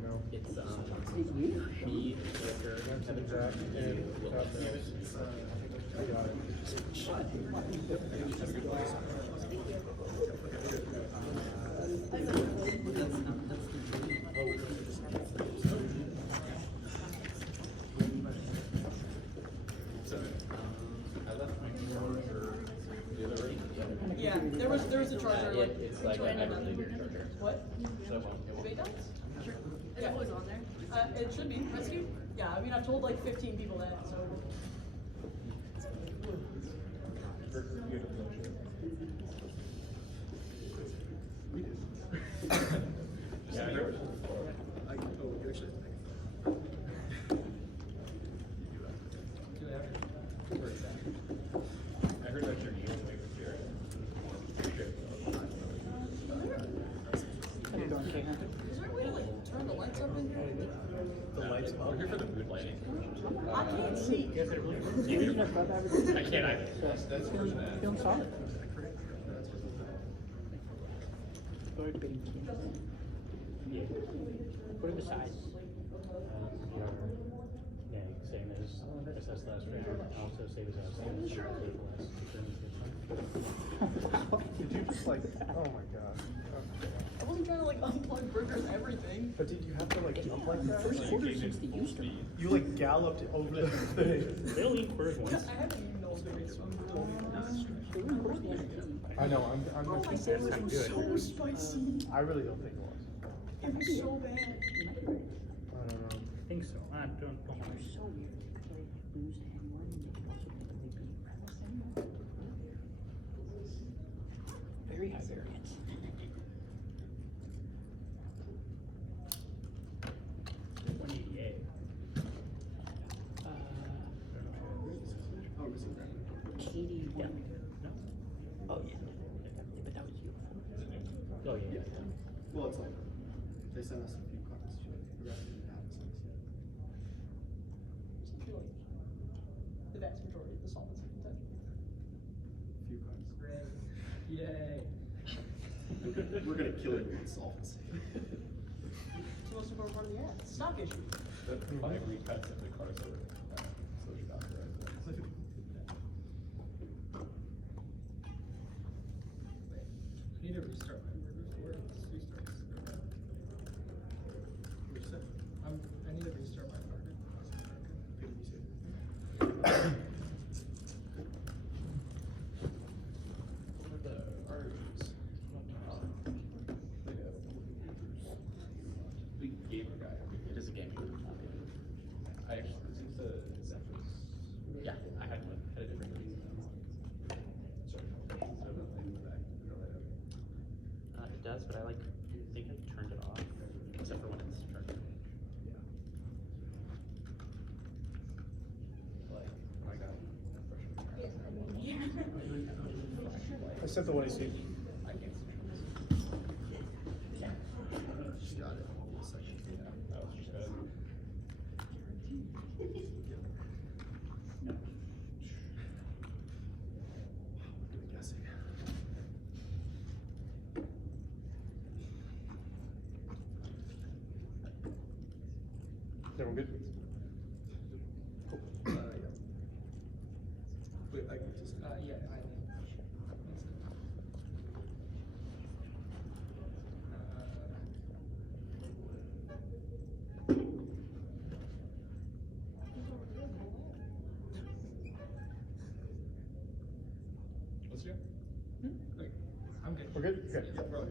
email. It's me, Victor, Kevin, Jack, and I got it. Yeah, there was a charger like it's like I never leave your charger. What? So Debate dogs? Sure. Yeah. It was on there. It should be rescue. Yeah, I mean I've told like 15 people that, so. Yeah, I heard. I heard that your knee was big with Jared. How you doing, Kate? Is there a way to like turn the lights up in here? The lights We're here for the mood lighting. I can't see. I can't either. That's Feeling solid. Go ahead, baby. Yeah. What are the sides? NEG, same as SS last round. Also same as us. Shirley Wow. Did you just like, oh my god. I wasn't trying to like unplug burgers and everything. But did you have to like jump like that? First Like, quarter since the Easter. you like galloped over the thing. They only eat quarters once. I haven't even known the race, so I'm I know, I'm Oh my just god, it was so spicy. I really don't think it was. It was so bad. I don't know. I think so. I don't worry. So weird. They lose to anyone, and they can also typically beat Remington. Very high variance. Katie won. No? Oh yeah. But that was you. Oh yeah. Well, it's like, they sent us a few cards. We got to have this yet. I feel like the vast majority of the solvents in Kentucky. A few cards. Yay. We're gonna kill you with solvency. It's the most important part of the ad. It's a stock issue. The 5 recuts of the cars over. So you got the right. I need to restart my burger before it restarts. What'd you say? I need to restart my burger. Good to see you. The REs. We gave a guy. It is a game. I actually, is that yeah, I had a different reason. Sorry. It does, but I think I turned it off, except for when it's turned. I got I sent the one you see. I can't see. Just got it. Hold on a second. Yeah, that was just bad. Good guessing. Is everyone good? Yeah. Wait, I can just. Yeah, What's your? I'm good. We're good? Okay. Yeah, bro.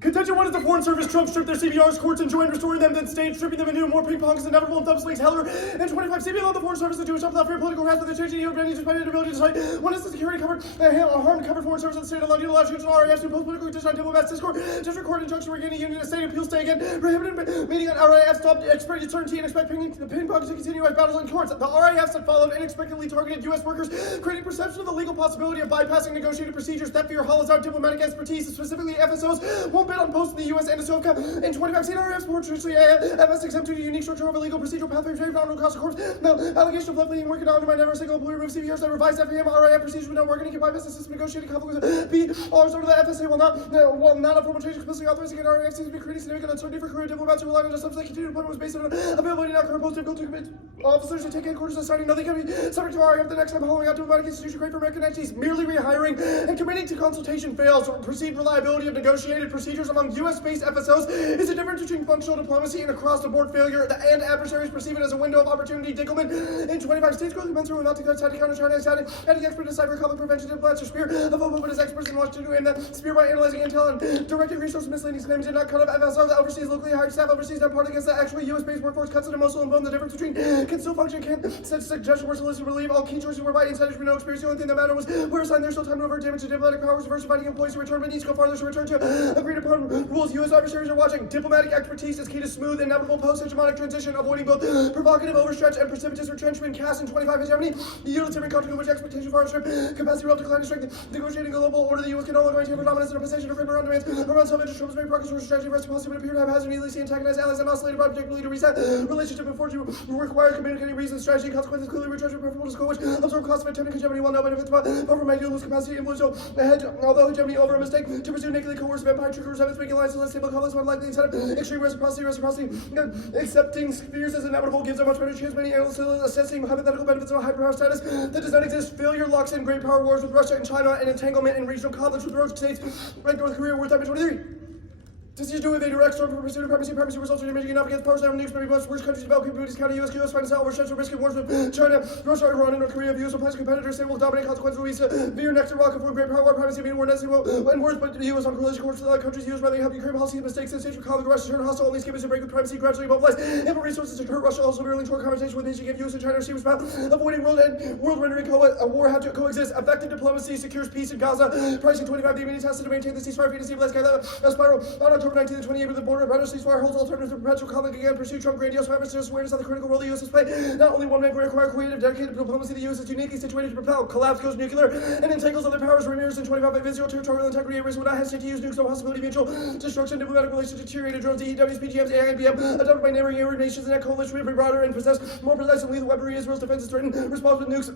Contention 1 is the Foreign Service Trump stripped their CBRs, courts enjoined restoring them, then stayed, stripping them into more ping pongs, inevitable, and thumb slings, Heller, and 25 CBR allowed the Foreign Service to do its job without fear political harassment, the changing EU advantage, despite inability to decide. 1 is the security covered, harm covered Foreign Service of the state allowed unilateral use of RAFs to impose political condition on diplomats, discord, district court injunction regaining union, state appeals stay again, prohibited meeting on RAF stopped, expected certainty, and expect the ping pongs to continue as battles in courts. The RAFs that followed inexplicably targeted U.S. workers, creating perception of the legal possibility of bypassing negotiated procedures that fear hollows out diplomatic expertise, specifically FSOs, won't bid on posts in the U.S. and AFF in 25 state RAFs, more traditionally AFF exempt to a unique structure of a legal procedural pathway for found across the corpse. Now, allegation of left-leaning working on my never single employee remove CVRs that revised FAM RAF procedures without working to keep my business system negotiating conflict with B. Or sort of the FSA will not a formal change explicitly authorizing an RAF seems to be creating significant uncertainty for career diplomats who rely on assumptions that continued employment was based on availability not current post difficult to commit officers to take headquarters assigning nothing can be subject to RAF the next time holding out diplomatic institution great for American entities merely rehiring and committing to consultation fails. Perceived reliability of negotiated procedures among U.S.-based FSOs is the difference between functional diplomacy and across-the-board failure, and adversaries perceive it as a window of opportunity. Dickelman in 25 states quickly went through and not to counter China and Saudi, and the expert in cyber conflict prevention diplomats or spear of open with his experts in Washington and that spear by analyzing intel and directing resource misleading claims did not cut off FSO that oversees locally hired staff overseas not part against the actual U.S.-based workforce cuts into muscle and bone. The difference between can still function can such suggestion were solicited to relieve all key choices were by insiders with no experience. The only thing that mattered was where assigned there's still time to avert damage to diplomatic powers versus finding employees to return but needs to go farther to return to agreed upon rules. U.S. adversaries are watching. Diplomatic expertise is key to smooth inevitable post-hegemonic transition, avoiding both provocative overstretch and precipitous retrenchment. Cast in 25 hegemony, the utilitarian country in which expectation for our strip capacity relative decline to strength, negotiating global order. The U.S. can no longer maintain predominance in a position to frame around demands around self-interest. Trump's main progress towards strategy rest policy would appear to have hazard needlessly antagonized allies and oscillated by particularly to reset relationship and fortune require communicating reasons, strategy, and consequences clearly retrenchment preferable to school which absorb cost of attempting hegemony while no benefits but over my lose capacity and influence. So ahead, although hegemony over a mistake to pursue nakedly coercive empire trickery habits making alliances less stable conflicts one likely instead of extreme reciprocity accepting fears as inevitable gives a much better chance. Many analysts assessing hypothetical benefits of a hyperpower status that does not exist. Failure locks in great power wars with Russia and China and entanglement in regional conflicts with rogue states like North Korea worth up to 23. Decision to invade Iraq, storm for pursuit of primacy results in imaging enough against powers that have nukes, maybe most worst countries develop capabilities, counter U.S. finds out overstretched risk of wars with China, Russia, Iran, and North Korea. Views of past competitors say will dominate consequences. We severe next to rocket for great power, war, primacy, being war, necessary, and worth, but the U.S. on coalition course with other countries. U.S. rather help Ukraine policy mistakes and stage for conflict. Russia turn hostile, only escape is a break with primacy, gradually mobilize ample resources to hurt Russia, also virulent toward conversation with Beijing of U.S. and China receives power, avoiding world rendering a war have to coexist. Effective diplomacy secures peace in Gaza. Pricing 25 the immediate tested to maintain the ceasefire fee to stabilize Gaza. A spiral on October 19th to 28th with the border apprentice ceasefire holds alternatives to perpetual conflict again. Pursue Trump grandiose efforts to awareness of the critical role the U.S. has played. Not only one man can require creative, dedicated diplomacy. The U.S. is uniquely situated to propel. Collapse goes nuclear and entangles other powers. Ramirez in 25 by visual territorial integrity. Areas would not hesitate to use nukes. No possibility of mutual destruction. Diplomatic relations deteriorated. Drones, EWs, PGMs, AI, and BM adopted by neighboring Arab nations and that coalition would be broader and possess more precise and lethal weaponry. Israel's defense is threatened. Response with nukes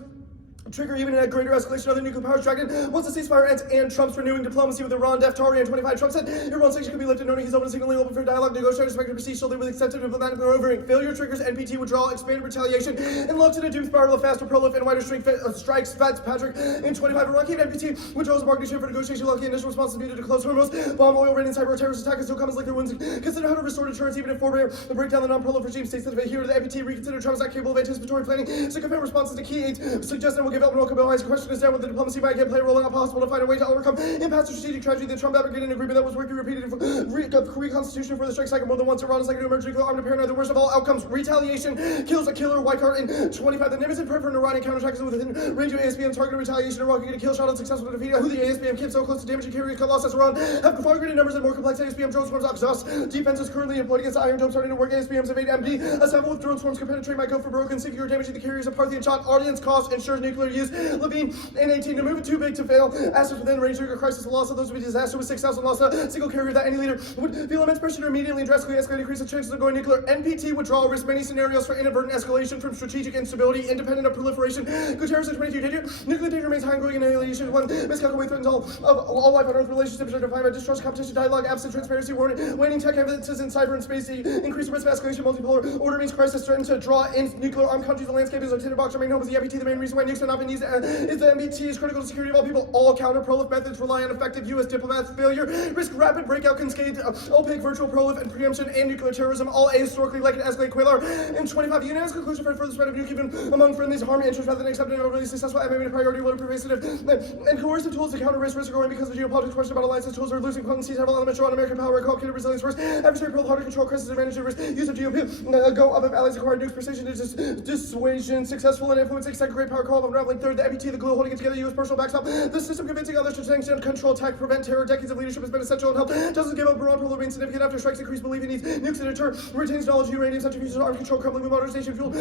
trigger even a greater escalation of the nuclear powers dragon once the ceasefire ends and Trump's renewing diplomacy with Iran, Daftari, and 25. Trump said Iran's sanction could be lifted, noting he's open signally open for dialogue, negotiators expect to proceed solely with extensive diplomatic maneuvering. Failure triggers NPT withdrawal, expanded retaliation, and locks in a doom spiral of faster prolif and wider strikes. Fitzpatrick in 25. Iraqi NPT withdraws the bargaining for negotiation, lucky initial response is needed to close Hormuz. Bomb, oil raid, and cyber terrorist attack still comes like their wounds. Consider how to restore deterrence even if forbear the breakdown the non-prolif regime states that if here the NPT reconsider Trump's not capable of anticipatory planning. Sycophant responses to key aids suggest that will give up and welcome Bill Hayes. Question is down with the diplomacy might get play a role in possible to find a way to overcome impasse or strategic tragedy. The Trump abrogated an agreement that was working repeated reconstitution for the strike cycle more than once. Iran is likely to emerge nuclear armed and paranoid. The worst of all outcomes, retaliation kills a killer. White card in 25. The Nimitz and prep for an Iranian counterattack is within range of ASBM targeted retaliation. Iraq can get a kill shot unsuccessful to defeat who the ASBM keeps so close to damaging carriers cut loss as Iran have far greater numbers and more complex ASBM drone swarms exhaust. Defense is currently employed against Iron Dome starting to work. ASBMs evade MD. Assemble with drone swarms can penetrate might go for broken singular damaging the carriers of Parthian shot. Audience cost ensures nuclear use. Levine in 18 to move it too big to fail. Assets within range trigger crisis loss of those would be disaster with 6,000 loss. A single carrier that any leader would feel immense pressure to immediately and drastically escalate increase the chances of going nuclear. NPT withdrawal risks many scenarios for inadvertent escalation from strategic instability independent of proliferation. Guterres in 22 danger. Nuclear danger remains high and growing annihilation. One miscalculate threatens all life on Earth. Relationships are defined by distrust, competition, dialogue, absent transparency, warning, waning tech evidences in cyber and space. The increased risk of escalation, multipolar order means crisis threatens to draw in nuclear armed countries. The landscape is a tinderbox. Our main home is the NPT. The main reason why nukes have not been used is the NPT is critical to security of all people. All counter-prolif methods rely on effective U.S. diplomats. Failure risk rapid breakout, cascade, opaque virtual prolif and preemption and nuclear terrorism. All ahistorically like an escalate Quailar. In 25, unanimous conclusion for further spread of nuke even among friendlies harm interests rather than accepting a really successful MMA priority load pervasive and coercive tools to counter risk are growing because the geopolitics question about alliances tools are losing potency. Several elements on American power calculated resilience first. Adversary prolif harder control crisis advantage risk use of GOP go up if allies acquire nukes precision is dissuasion successful and influencing second great power call of unraveling. Third, the MPT, the glue holding it together, U.S. personal backstop. The system convincing others to sanction, control, attack, prevent terror. Decades of leadership has been essential and help. Doesn't give up. Iran will remain significant after strikes increase belief in needs. Nukes to deter. Retains knowledge, uranium, centrifuges, arm control, crumbling with modernization fuel.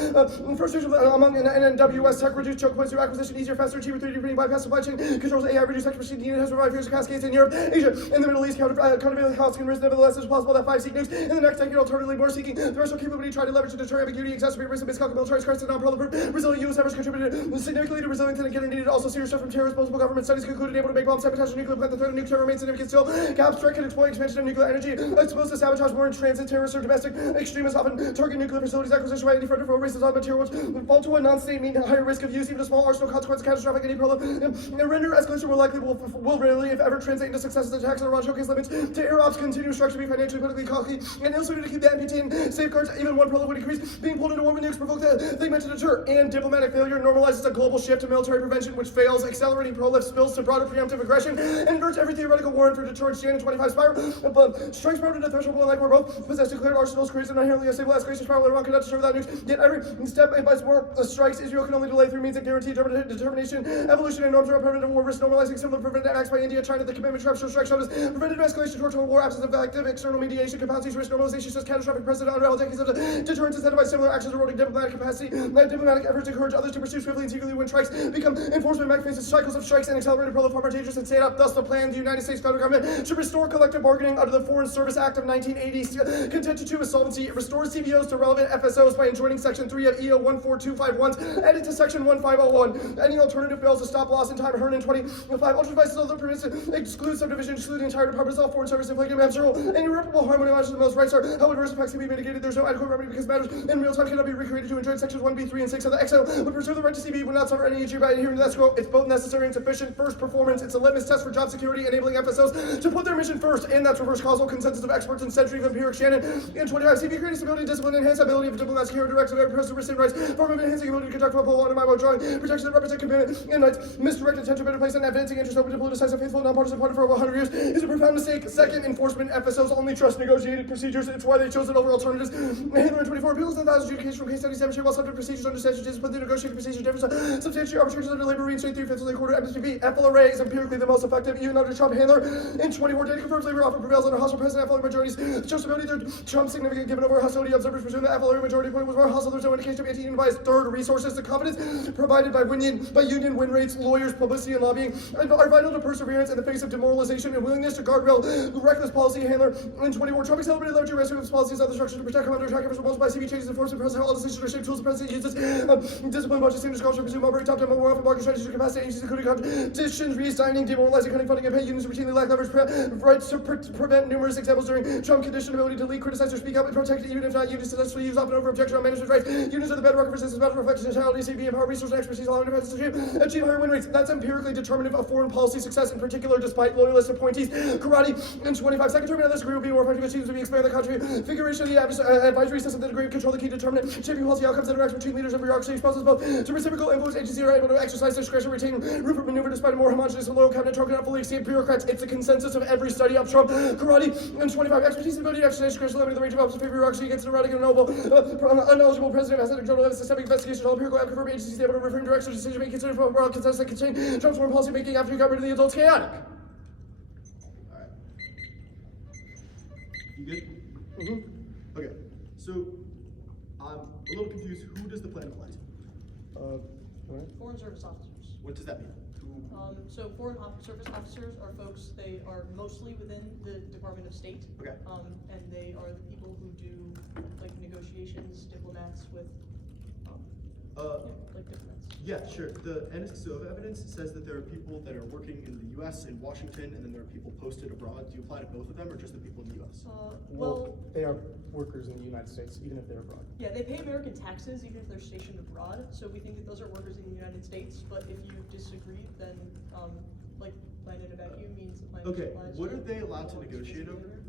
First stage among NWS tech, reduce choke points through acquisition, easier, faster, cheaper, 3D printing, bypass supply chain, controls AI, reduce expertise needed, has revived fears of cascades in Europe, Asia, and the Middle East. Countervailing costs can risk. Nevertheless, it's possible that 5 seek nukes in the next decade. Alternatively, more seeking threshold capability try to leverage to deter ambiguity, exacerbate risk of miscalculated military crisis, non-proliferate. Resilient U.S. efforts contributed significantly to resilience and getting needed. Also, serious threat from terrorists. Multiple government studies concluded able to make bombs, sabotage, nuclear plant. The threat of nuclear remains significant still. Gaps threat can exploit expansion of nuclear energy. Exposed to sabotage more in transit. Terrorists or domestic extremists often target nuclear facilities. Acquisition by any further for races on materials fall to a non-state mean higher risk of use. Even a small arsenal consequence catastrophic. Any and render escalation more likely will rarely, if ever, translate into successes. Attacks on Iran showcase limits to air ops. Continue structure be financially, politically costly, and ill-suited to keep the NPT in safeguards. Even one prolif would increase. Being pulled into war with nukes provoke the thing meant to deter. And diplomatic failure normalizes a global shift to military prevention, which fails, accelerating prolif spills to broader preemptive aggression, and inverts every theoretical warrant for deterrence. Jan 25 spiral. Strikes proud to the threshold like we're both possess declared arsenals, creates an inherently unstable escalation spiral. Iran cannot deter without nukes. Yet every step invites more strikes. Israel can only delay through means that guarantee determination, evolution, and norms around preventive war risk, normalizing similar preventive acts by India, China. The commitment to trap strike showed us preventive escalation toward total war, absence of active external mediation, capacities, risk normalization, says catastrophic precedent, unravel decades of deterrence, incentivize similar actions, eroding diplomatic capacity, diplomatic efforts encourage others to pursue swiftly and secretly when strikes become enforcement mechanisms, cycles of strikes, and accelerated proliferation are more dangerous and stand up. Thus, the plan, the United States federal government should restore collective bargaining under the Foreign Service Act of 1980. Contention 2 is solvency. It restores CBOs to relevant FSOs by enjoining Section 3 of EO 14251, added to Section 1501. Any alternative fails to stop loss in time. Hirn in 25. Ultra devices, although permits to exclude subdivision, exclude the entire department of Foreign Service, inflicting absurd and irreparable harm when it the most rights are, how adverse effects can be mitigated. There's no adequate remedy because matters in real time cannot be recreated to enjoin Sections 1B, 3, and 6 of the XO would preserve the right to CB would not suffer any injury by adhering to that scope. It's both necessary and sufficient. First, performance. It's a litmus test for job security, enabling FSOs to put their mission first, and that's reverse causal consensus of experts and century of empiric Shannon. In 25, CB creating stability, discipline, enhance ability of diplomats, secure direction, every person receive rights, form of enhancing ability to conduct one on my mode drawing, protection that represent commitment and rights, misdirect attention, better place, and advancing interest open to politicized, faithful, nonpartisan party for over 100 years is a profound mistake. Second, enforcement. FSOs only trust negotiated procedures. It's why they chose it over alternatives. Handler in 24 appeals and thousands adjudications from case studies demonstrate while subject procedures under statute discipline, the negotiating procedures different substantially arbitrations under labor reinstate 3/5 of the quarter MSPP. FLRA is empirically the most effective, even under Trump. Handler in 24 data confirms labor often prevails under hostile president FLRA majorities. Show stability through Trump significant given over hostility. Observers presume the FLRA majority point was more hostile. There's no indication of anti-union bias. Third, resources. The competence provided by union win rates, lawyers, publicity, and lobbying are vital to perseverance in the face of demoralization and willingness to guardrail reckless policy. Handler in 24 Trump accelerated leveraging rescue of policies other structures to protect him under attack efforts multiply CB changes enforcement president all decisions are shaped tools the president uses discipline budget standards culture presume operate top down more often market strategies to capacity agencies including competitions reassigning demoralizing cutting funding and pay unions routinely lack leverage rights to prevent numerous examples during Trump condition ability to lead criticize or speak up and protect even if not unions successfully use often over objection on management rights unions are the bedrock of resistance battle reflection intelligence CB empower resource and expertise allowing defense to achieve higher win rates. That's empirically determinative of foreign policy success in particular despite loyalist appointees. Karate in 25 second term and this agree will be more effective achievements to be expanded the country configuration of the advisory system that agree control the key determinant shaping policy outcomes that interact between leaders and bureaucracy responses both to reciprocal influence agencies are able to exercise discretion retain room for maneuver despite a more homogeneous and loyal cabinet Trump cannot fully escape bureaucrats. It's the consensus of every study up Trump. Karate in 25 expertise and ability to exercise discretion limiting the range of options for bureaucracy against an erratic and noble unknowledgeable president has control of systemic investigation all empirical confirm agencies able to refrain direction decision making considered for broad consensus that can change Trump's foreign policy making after he got rid of the adults chaotic. Alright. You good? Mm-hmm. Okay. So I'm a little confused. Who does the plan apply to? Foreign service officers. What does that mean? So service officers are folks, they are mostly within the Department of State. Okay. And they are the people who do like negotiations, diplomats with, like diplomats. Yeah, sure. The NSO evidence says that there are people that are working in the U.S. in Washington, and then there are people posted abroad. Do you apply to both of them, or just the people in the U.S.? Well, they are workers in the United States, even if they're abroad. yeah, they pay American taxes even if they're stationed abroad. So we think that those are workers in the United States. But if you disagree, then like land in a vacuum means the plan Okay. applies What are they allowed to negotiate over?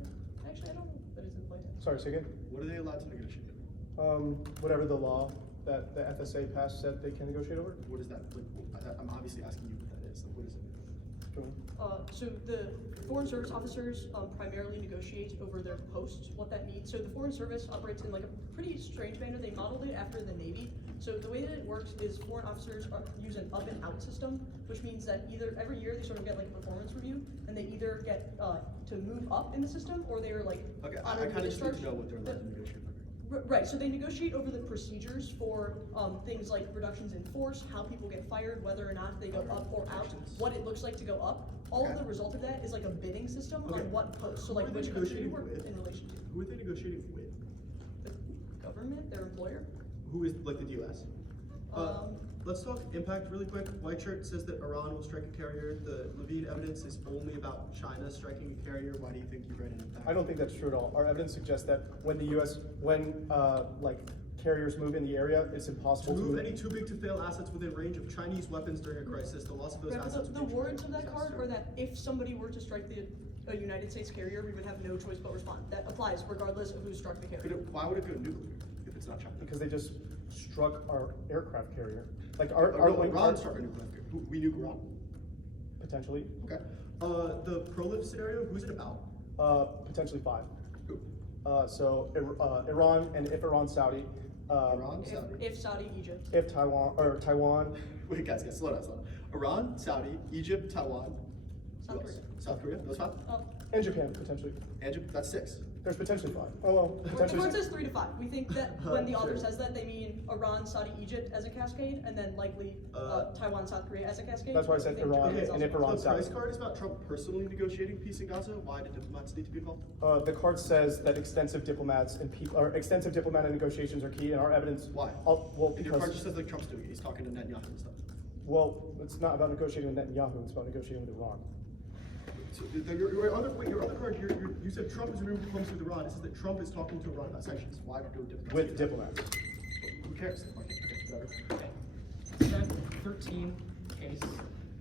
Actually, I don't know that it's in play. Sorry, say again? What are they allowed to negotiate over? Whatever the law that the FSA passed said they can negotiate over. What is that? Like, I'm obviously asking you what that is. Like, what is it? Go on. So the Foreign Service officers primarily negotiate over their posts. What that means, so the Foreign Service operates in like a pretty strange manner. They modeled it after the Navy. So the way that it works is foreign officers use an up and out system, which means that either every year they sort of get like a performance review, and they either get to move up in the system, or they are like Okay, I honored kind with of just need discharge. to know what they're allowed to negotiate. Right, so they negotiate over the procedures for things like reductions in force, how people get fired, whether or not they go up or out, what it looks like to go up. All of the result of that is like a bidding system Okay. on what post, so Who are like they which country you negotiating work with? in relation to. Who are they negotiating with? The government, their employer. Who is, like, the US? Let's talk impact really quick. White Shirt says that Iran will strike a carrier. The Levine evidence is only about China striking a carrier. Why do you think you read an impact? I don't think that's true at all. Our evidence suggests that when the U.S. like carriers move in the area, it's To impossible to move any too big to fail assets within range of Chinese weapons during a crisis, the loss of those Right, assets but the would be words of that tremendous card disaster. are that if somebody were to strike a United States carrier, we would have no choice but respond. That applies regardless of who struck the Could carrier. it, why would it go nuclear if it's not China? because they just struck our aircraft carrier. Like No, our Iran struck a nuclear carrier. We nuke Iran. potentially, Okay. The prolift scenario, who's it about? potentially 5. Who? So Iran, and if Iran, Saudi, Iran, Saudi. If Saudi, Egypt. if Taiwan, Wait, guys, slow down, slow down. Iran, Saudi, Egypt, Taiwan. South Who else? Korea. South Korea, those 5? and Japan potentially. And that's 6. There's potentially 5. Oh well, The potentially. word says 3 to 5. We think that when the author Sure. says that, they mean Iran, Saudi, Egypt as a cascade, and then likely Taiwan, South Korea as a cascade. That's why I said We think Iran, Japan is and also if part of Iran, it. The Saudi. price card is about Trump personally negotiating peace in Gaza. Why do diplomats need to be involved? The card says that extensive diplomats and extensive diplomatic negotiations are key, and our evidence. Why? Well, And your card because just says like Trump's doing it. He's talking to Netanyahu and stuff. well, it's not about negotiating with Netanyahu. It's about negotiating with Iran. So your other card, you said Trump is removing diplomacy with Iran. It says that Trump is talking to Iran about sanctions. Why would do diplomacy? With diplomats. Who cares? Okay, whatever. That 13 case,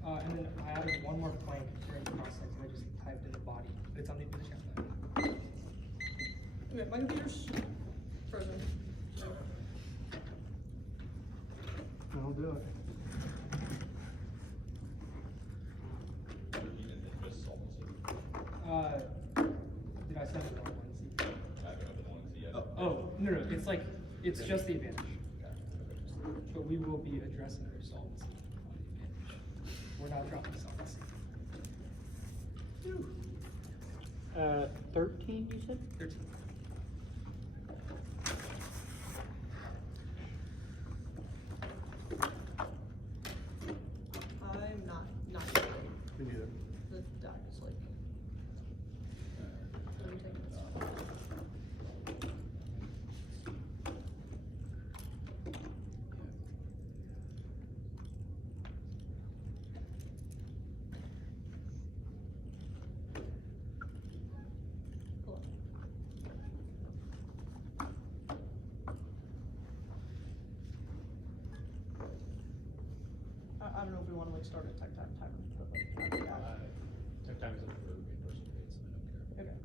and then I added one more blank during the process, and I just typed in the body. It's on the position. Okay, my computer's frozen. I'll do it. Did I send the wrong one? Oh, no, it's like, it's just the advantage. But we will be addressing the solvency on the advantage. We're not dropping solvency. 13, you said? 13. I'm not sure. Me neither. The doc is like. Let me take this. Hold on. I don't know if we want to like start a tech time timer, but like after that. Tech time is for reimbursement rates, I don't care. Okay.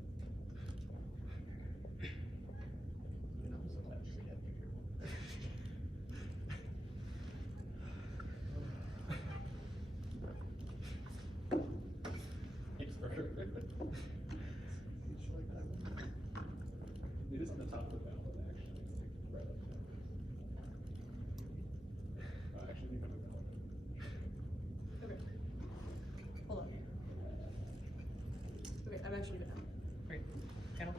It is on the top of the ballot, actually, like right up there. Actually, leave it on the ballot. Okay. Hold on. Okay, I'm actually good now. Wait, panel.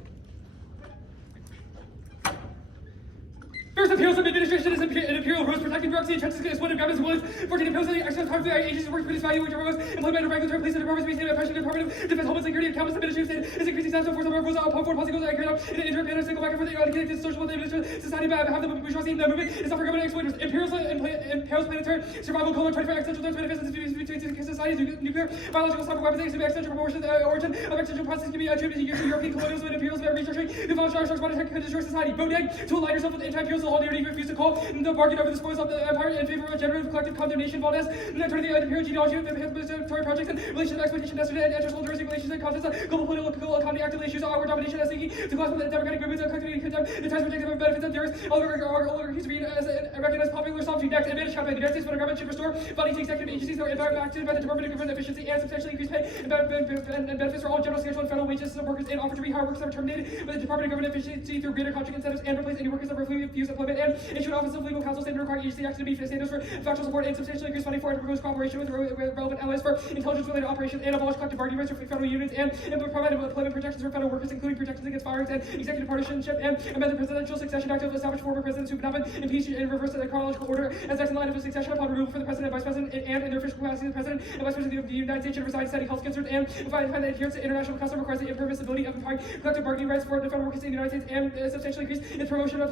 First appeals of administration is an imperial rose protecting bureaucracy and justice against one of government's wills. 14 appeals of the exercise of the agencies work for this value, which are most employment of regulatory police and departments, maintained by pressure department of defense, homeland security, and countless administrative state is increasing status of force of rules upon foreign policy goals that carried out in an interim manner, single back and forth, eradicating this social administration society by half the bourgeoisie. The movement is not for government exploiters. Imperial planetary survival, 25 existential threats manifest between societies, nuclear, biological, cyber weapons, exhibit existential proportions, origin of existential processes can be attributed to European colonialism and imperialism and restructuring. The following structures want to destroy society. Vote NEG to align yourself with anti-imperialism, all unity refused to call the bargain over the spoils of the empire in favor of a generative collective condemnation Valdez, and then turning the imperial genealogy of the Tory projects and relations exploitation, destiny, and international jurisdiction relations and contents, global political economy, active issues, our domination as seeking to class with the democratic movements and collectively condemn the ties projected of benefits and theorists, oligarchies being recognized popular sovereignty. Next, advantage campaign. The United States federal government should restore funding to executive agencies that are impacted by the Department of Government efficiency and substantially increase pay and benefits for all general, scheduled, and federal wages of workers and offer to rehire workers that are terminated by the Department of Government efficiency through greater contract incentives and replace any workers that refuse employment and issue an office of legal counsel statement requiring agency action to meet standards for factual support and substantially increase funding for and propose cooperation with relevant allies for intelligence-related operations and abolish collective bargaining rights for federal unions and provide employment protections for federal workers, including protections against firings and executive partisanship, and amend the Presidential Succession Act to establish former presidents who have not been impeached and reverse the chronological order as next in line of succession upon removal for the president, vice president, and in their official capacity the president and vice president of the United States should reside citing health concerns and find that adherence to international custom requires the impermissibility of applying collective bargaining rights for the federal workers in the United States and substantially increase its promotion of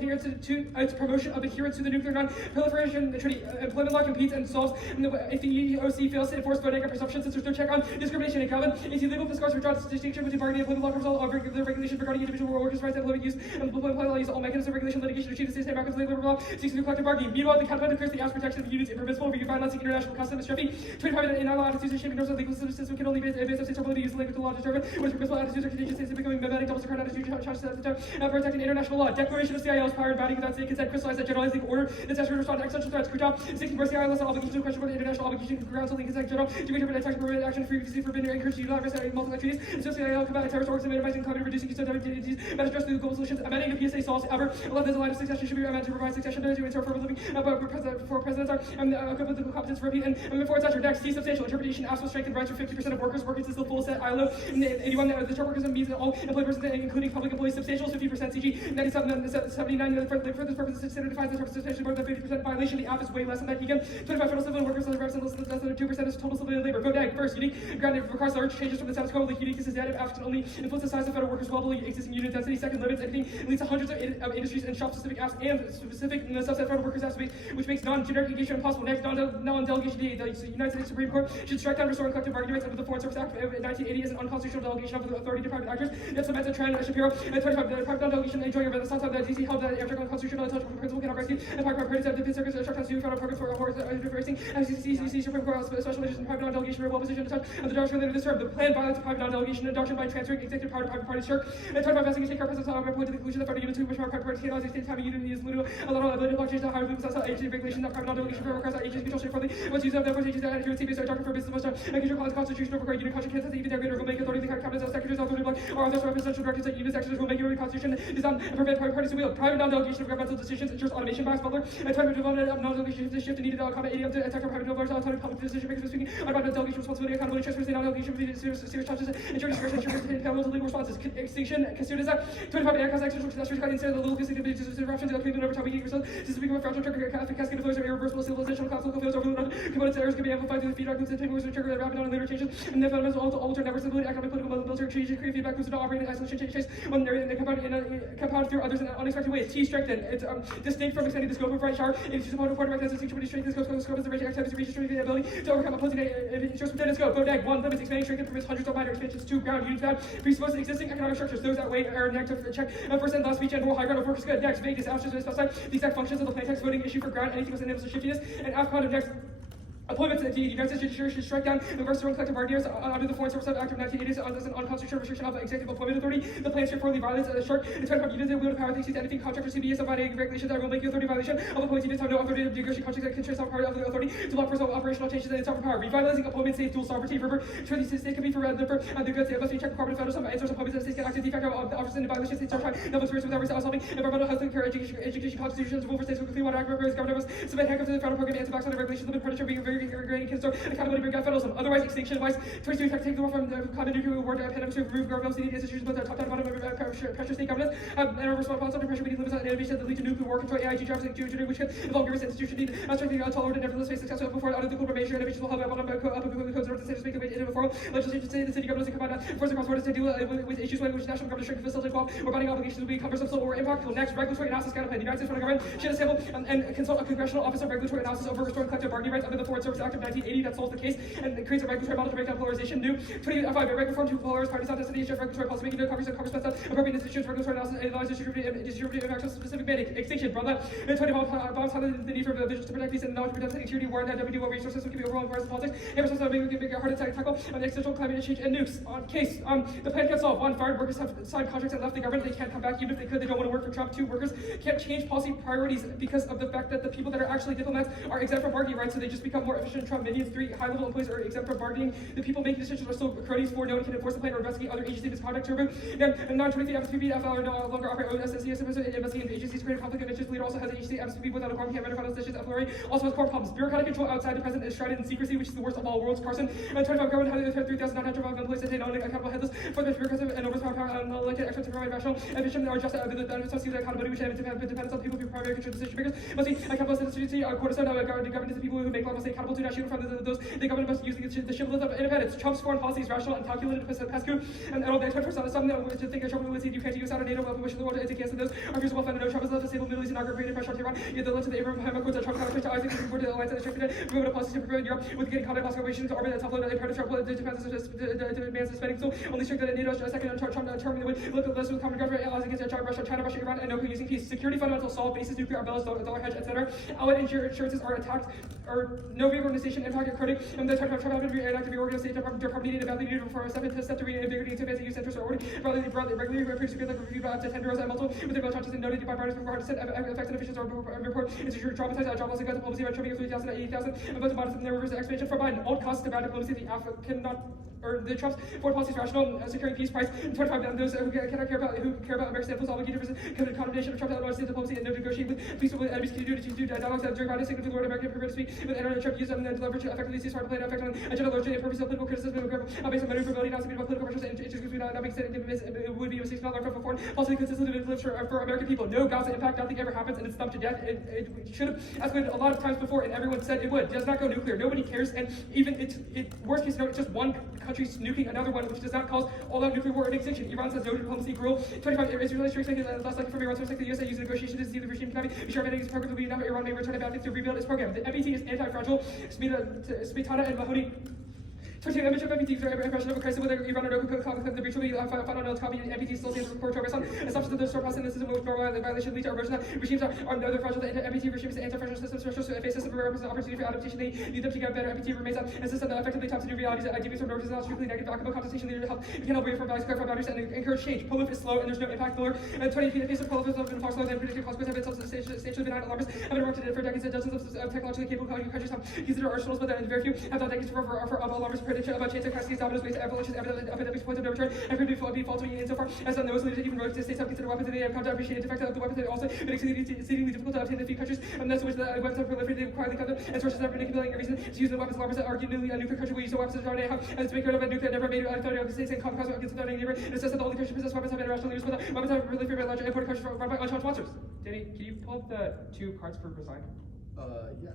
adherence to the nuclear non-proliferation treaty. Employment law competes and solves if the EEOC fails to enforce voting and presumption since there's no check on discrimination in Calvin. If the legal fiscal withdraws distinction between bargaining and employment law control of the regulations regarding individual workers' rights and employment use and employment law use all mechanisms of regulation litigation to achieve the state back of labor law seeks to collective bargaining. Meanwhile, the Cabinet declares the ass protection of the unions impermissible, review violating international custom is stripping. Trade private and unlawed attitudes and shaping norms of the legal system can only be based on states' ability to use the language of the law to determine what is permissible attitudes or conditions states becoming mimetic double secret attitudes protecting international law. Declaration of CIO's power and bounding without state consent crystallized that generalized legal order necessary to respond to existential threats. Coup job, seeking mercy, ILS obligation to question for the international obligation grounds of legal consent general to interpret attack permanent action previously forbidden or encouraged to utilize multiple treaties. And so CIO combat terrorist orgs and minimizing climate reducing use of WTDs, manage stress through global solutions, amending the PSA solves ever. 11 the line of succession should be amended to provide succession to ensure for living for presidents are equivalent to competence for repeat and before it's next. See substantial interpretation absolute strength and rights for 50% of workers working since the full set ILO. 81 the term workers means that all employed persons including public employees substantial 50% CG 97 79 for this purpose the standard defines the term substantially more than 50% violation. The AFF is way less than that. Again 25 federal civilian workers less than 2% is total civilian labor. Vote NEG first. Unique granted requires large changes from the status quo. Like uniqueness is that AFF can only influence the size of federal workers well below existing unit density. Second limits anything leads to hundreds of industries and shop specific apps and specific subset federal workers apps which makes non-generic engagement impossible. Next non-delegation the United States Supreme Court should strike down restoring collective bargaining rights under the Foreign Service Act of 1980 as an unconstitutional delegation of the authority to private actors. Next Samantha Tran Shapiro and 25 the private non-delegation enjoying the Renaissance of the DC held that after unconstitutional intellectual principle cannot rescue and private parties of the circus struck down federal programs for horse racing and CCC Supreme Court special legislation and private non-delegation are well positioned to touch on the doctrine related to this term. The planned violence of private non-delegation and doctrine by transferring executive power to private parties shirk and 25 vesting state car presidents on point to the conclusion that federal units which are private parties cannot state time unity is limited a lot of ability to block change to higher movements outside agency regulation that private non-delegation requires that agency control straightforwardly what's used of therefore agencies that adhere to based on doctrine for business most and control constitution of required unit constitution has even their greater rulemaking authority the cabinets of secretaries authority block or authors for presidential directives that units actions rulemaking over the constitution design and prevent private parties to wield. Private non-delegation of governmental decisions ensures automation by Butler and time to develop non-delegation to shift and needed comment ADM to attack private developers autonomy public decision makers speaking on about delegation responsibility accountability transparency non-delegation serious challenges ensure discretion ensure parallel to legal responses extinction consider that 25 air cause actions catastrophic instead of the legal disruptions of the over time we get yourself to speak of fragile trigger cascade of flows of irreversible civilization classical fails over components errors can be amplified through the feedback loops and tables which trigger rapid and later changes and the fundamentals all alter network stability economic political military changes create feedback loops and operating isolation change when they compound through others in unexpected ways. T strengthen it's distinct from extending the scope of right shower it is supposed to report recognize distinction between strength and scope is the range activities reach the ability to overcome opposing interests within its scope. Vote NEG 1 limits expanding strength and permits hundreds of minor expansions. 2 ground units found presupposes existing economic structures those that way are negative check first and last speech and more high ground of workers good. Next vagueness absence to specify the exact functions of the plain text voting issue for ground anything was enables to shiftiness and AFCON of next appointments the United States Judiciary should strike down the reverse collective bargaining under the Foreign Service Act of 1980 as an unconstitutional restriction of executive appointment authority. The plan straightforwardly violates the shirk and 25 units that wield power that exceeds anything contract or CBS of violating regulations that will make the authority violation of appointments units have no authority to negotiate contracts that constrain some part of the authority to block personal operational changes in its sovereign power. Revitalizing appointment safe dual sovereignty. River to the state can be for the goods must be checked carbon federal some answers appointments that states can act as de facto officers in violation states are no experience without resolving environmental health care education constitutions will for states with clean water act government submit handcuffs to the federal program and to back on the regulations limit predatory being very grading can start accountability bring federalism. Otherwise, extinction advice turns to take the war from the common nuclear war pandemics to remove government state institutions, both top down bottom pressure state governments, and a response under pressure meeting limits on innovation that lead to nuclear war control, AIG jobs, and geoengineering, which can involve various institutions need strengthening untolerant and nevertheless face successful before out of the global major innovations will help out on the codes of the state speak of it in a forum. Legislation say the city governments can combine force across borders to deal with issues which national government should facilitate or binding obligations will be cumbersome or impactful. Next, regulatory analysis guideline. The United States federal government should assemble and consult a congressional office of regulatory analysis over restoring collective bargaining rights under the Foreign Service Act of 1980 that solves the case and creates a regulatory model to break down polarization. New 25, regular form to polarize parties on destination of regulatory policy, making no coverage and coverage special appropriate institutions, regulatory analysis, analyze distributive impact of specific mandate, extinction, brother. And 20, Bombs highlighted the need for vigilance to protect these and knowledge to protect security, war, and that WD resources can be overwhelming partisan politics. And resources make a heart attack tackle on the existential climate change and nukes. On case, the plan can't solve. 1, fired workers have signed contracts and left the government. They can't come back even if they could. They don't want to work for Trump. 2, workers can't change policy priorities because of the fact that the people that are actually diplomats are exempt from bargaining rights, so they just become more efficient. Trump minions. 3, high-level employees are exempt from bargaining. The people making decisions are still cronies. 4, no one can enforce the plan or investigate other agency misconduct. Turbo. And 923 FSPB, FL are no longer operate OSSCS investigating agencies created conflict of interest. Leader also has agency FSPB without a quorum, can't render final decisions. FLRA also has core problems. Bureaucratic control outside the president is shrouded in secrecy, which is the worst of all worlds. Carson. And 25, government had 3,905 employees that stay known and accountable headless for the bureaucracy and overpowered unelected experts to provide rational and efficient or just the benefits of accountability, which depends on people who primary control decision makers. Must be accountable citizenry, cornerstone of government is the people who make law must stay accountable to national from those the government must use the shibboleth of independence. Trump's foreign policy is rational and calculated pescu, and I don't think 20% some to think that Trump would see Ukraine to use out of NATO while wishing the world to cancel those are views well founded. No, Trump has left a stable Middle East and not created pressure on Tehran. Yet the left to the Abraham Accords that Trump kind of pushed to Isaac and the alliance and restricted it. Movement of policies to prevent Europe with getting contact possible operations to orbit and top-load imperative Trump demands the spending. So only strengthen NATO's second Trump term would look at less with common government allies against Russia, China, Iran, and no using peace. Security fundamentals solve bases, nuclear umbrellas, dollar hedge, etc. Allied insurances are attacked, or no reorganization impact credit, and the Trump had to react to reorganize the Department needed badly needed for a step to reinvigorate to advance the use interest or order. Regularly appears to be like review up to 10 euros and multiple with the charges and noted by parties for hard effects and efficiency report into traumatized job loss and diplomacy by trimming of 3,000 to 80,000 and both the modest and the reverse expansion for Biden. Old costs to bad diplomacy, the AFF cannot or the Trump's foreign policy is rational, securing peace price, and 25 those who cannot care about American standpoints obligated for condemnation of Trump and otherwise diplomacy and no negotiate with peaceful enemies can do dialogues that during Biden's signal to the word American prepared to speak with internet Trump use them and leverage effectively cease fire plan effect on agenda largely and purpose of political criticism based on maneuverability, not submitted by political pressures and issues we not make sense it would be a mistake not learned from foreign policy consistent with lives for American people. No Gaza impact, nothing ever happens and it's stumped to death. It should have escalated a lot of times before and everyone said it would. It does not go nuclear. Nobody cares and even it worst case scenario it's just one country nuking another one which does not cause all-out nuclear war and extinction. Iran says no to diplomacy rule. 25 Israeli strikes less likely from Iran to the U.S. use negotiations to see the regime cannot be sure its programs will be enough. Iran may return to bad things to rebuild its program. The NBT is anti-fragile. Smetana and Mahoney. To image of MPT for impression of a crisis whether Iran or no the breach will be final notes copy MPT still stands for core based on assumptions that the store process in the system will the violation lead to erosion that regimes are no fragile. The MPT regime is anti-fragile system special so face system represents opportunity for adaptation. They need them to get better. MPT remains a system that effectively taps into realities that deviates from norms is not strictly negative outcome contestation leader to help we can help from values clarify boundaries and encourage change. Prolif is slow and there's no impact lower. And 20 feet in the face of prolif has been far slower than predicted consequences have been substantially benign alarmists have been worked for decades and dozens of technologically capable countries have used their arsenals but very few have done decades for alarmist prediction about chance of crises dominance ways avalanches epidemics points of no return and prove be faltering insofar as those leaders even rogue states have considered weapons and they have come to appreciate the effect of the weapons they also been exceedingly difficult to obtain in a few countries and that's which the weapons have proliferated they quietly come and sources have been accumulating a reason to use the weapons alarmists that argue a nuclear country will use the weapons that they have and to make rid of a nuclear never made a threat of the states and compromise against the threatening neighbor and it says that the only countries possess weapons have been irrational leaders but the weapons have proliferated by large imported countries run by uncharged monsters. Danny, can you pull up the 2 cards for resign? Yeah.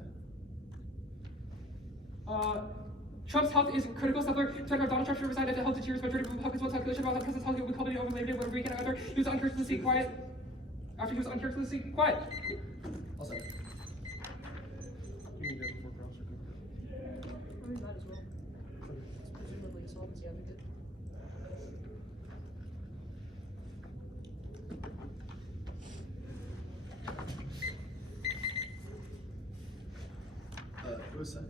Trump's health is critical. Settler Donald Trump should resign if the health deteriorates. Majority of Republicans want calculation about the president's health would culminate over Labor Day when weekend after he was uncharacteristically quiet. After he was uncharacteristically quiet. I'll second. You need that before cross or We might as well. It's presumably a solvency advocate. It was sent.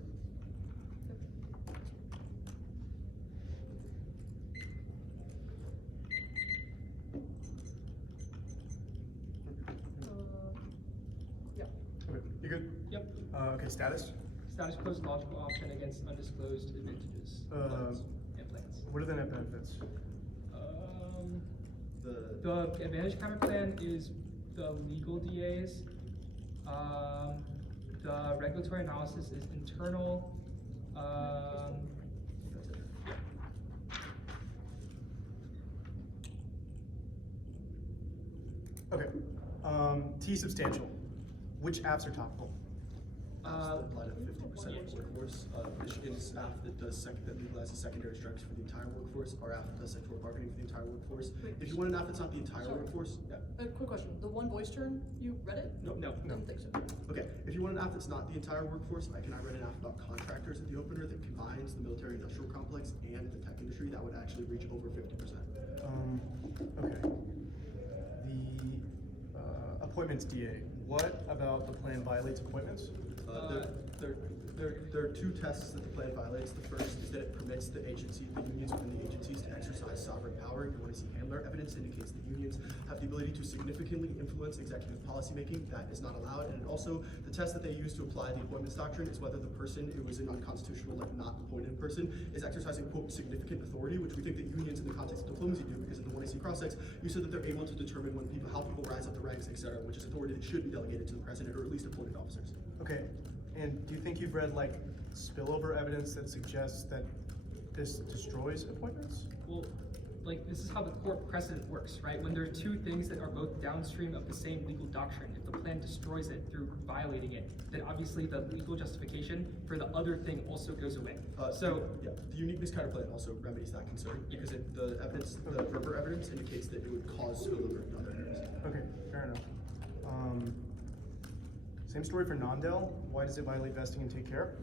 Yeah. Okay, you good? Yep. Okay, status? Status quo is logical option against undisclosed advantages and plans. What are the net benefits? The advantage counter plan is the legal DAs. The regulatory analysis is internal. Okay. T substantial. Which apps are topical? Apps that apply to 50% of the workforce. Michigan's app that legalizes secondary strikes for the entire workforce. Our app that does sectoral bargaining for the entire workforce. Wait, if you want an app that's not the entire workforce, yeah. Quick question. The one voice turn, you read it? No. Didn't think so. Okay, if you want an app that's not the entire workforce, I read an app about contract factors at the opener that combines the military-industrial complex and the tech industry, that would actually reach over 50%. Okay. The appointments DA. What about the plan violates appointments? There are two tests that the plan violates. The first is that it permits the unions within the agencies to exercise sovereign power. You want to see handler evidence indicates that unions have the ability to significantly influence executive policymaking. That is not allowed. And also, the test that they use to apply the appointments doctrine is whether the person who was an unconstitutional, like not appointed person, is exercising, quote, significant authority, which we think that unions in the context of diplomacy do, because in the 1AC cross-sex, you said that they're able to determine how people rise up the ranks, etc., which is authority that should be delegated to the president or at least appointed officers. Okay. And do you think you've read like spillover evidence that suggests that this destroys appointments? Well, like this is how the court precedent works, right? When there are two things that are both downstream of the same legal doctrine, if the plan destroys it through violating it, then obviously the legal justification for the other thing also goes away. The uniqueness counterplan also remedies that concern because the Revare evidence indicates that it would cause spillover into other areas. Okay, fair enough. Same story for non-del. Why does it violate vesting and take care?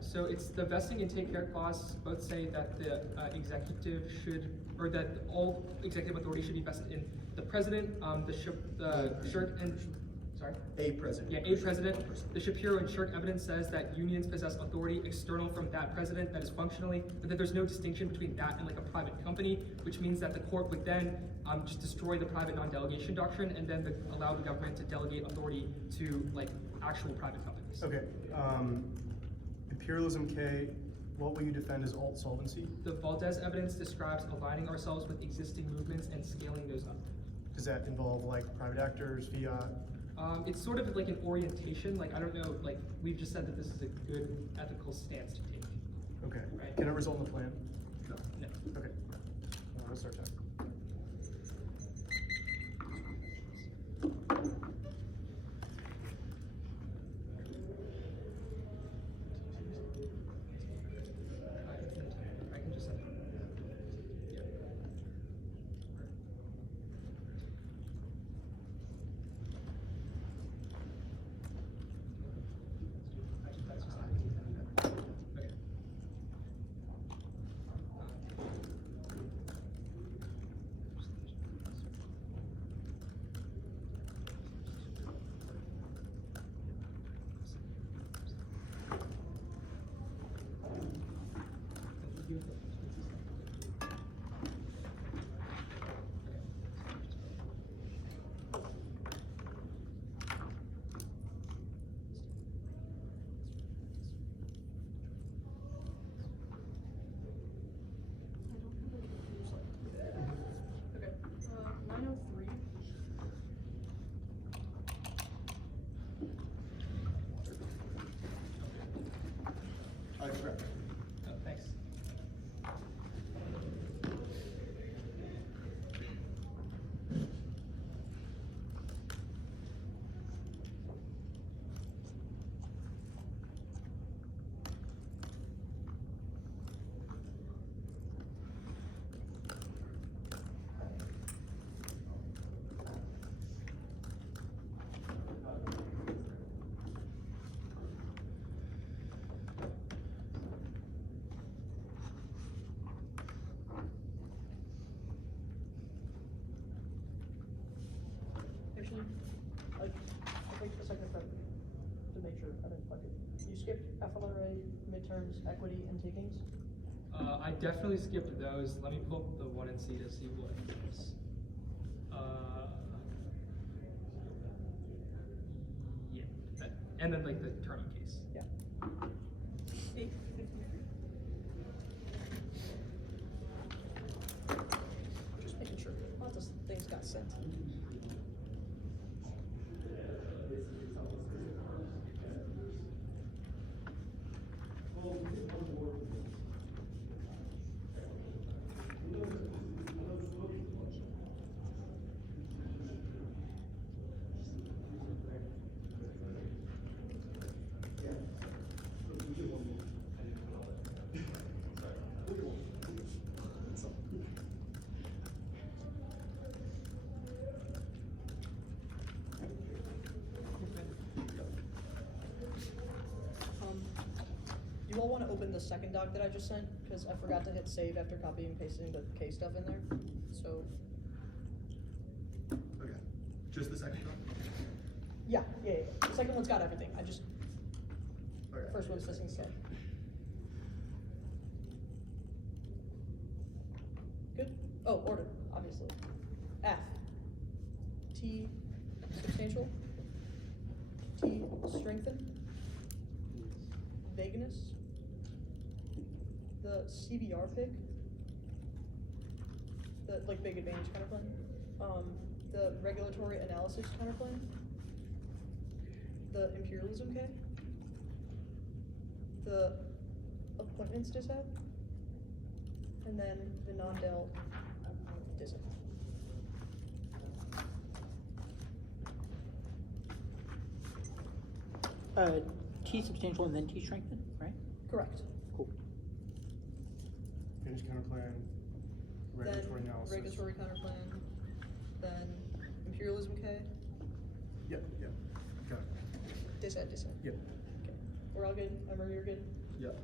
So it's the vesting and take care clause both say that the executive should, or that all executive authority should be vested in the president, A president. Yeah, a president. The Shapiro and Shirk evidence says that unions possess authority external from that president that is functionally, but that there's no distinction between that and like a private company, which means that the court would then just destroy the private non-delegation doctrine and then allow the government to delegate authority to like actual private companies. Okay. Imperialism K, what will you defend as alt solvency? The Valdez evidence describes aligning ourselves with existing movements and scaling those up. Does that involve like private actors, fiat? It's sort of like an orientation. Like, I don't know, like, we've just said that this is a good ethical stance to take. Okay. Right. Can it result in the plan? No. No. Okay. We'll start that. I can just send it. Yeah. That's just okay. Okay, 903. Correct. Oh, thanks. Actually, I'll take a second to make sure I didn't fuck it. You skipped FLRA, midterms, equity, and takings? I definitely skipped those. Let me pull up the 1NC to see what it is. Yeah, and then like the turning case. Yeah. 853. Just making sure lots of things got sent. you all want to open the second doc that I just sent? Because I forgot to hit save after copying and pasting the K stuff in there. So, Okay. Just the second one? yeah. The second one's got everything. I just, Okay. first one's missing stuff. Good? Oh, order, obviously. F. T, substantial. T, strengthen. Vagueness. The CBR pick. The, like, big advantage counterclaim. The regulatory analysis counterclaim. The imperialism K. The appointments dissent. And then the non-del dissent. T substantial and then T strengthen, right? Correct. Cool. Finish counterplan, regulatory Then analysis. regulatory counterplan. Then imperialism K. Yep. Got it. Dissent. Yep. Okay. We're all good. Emory, you're good. Yep.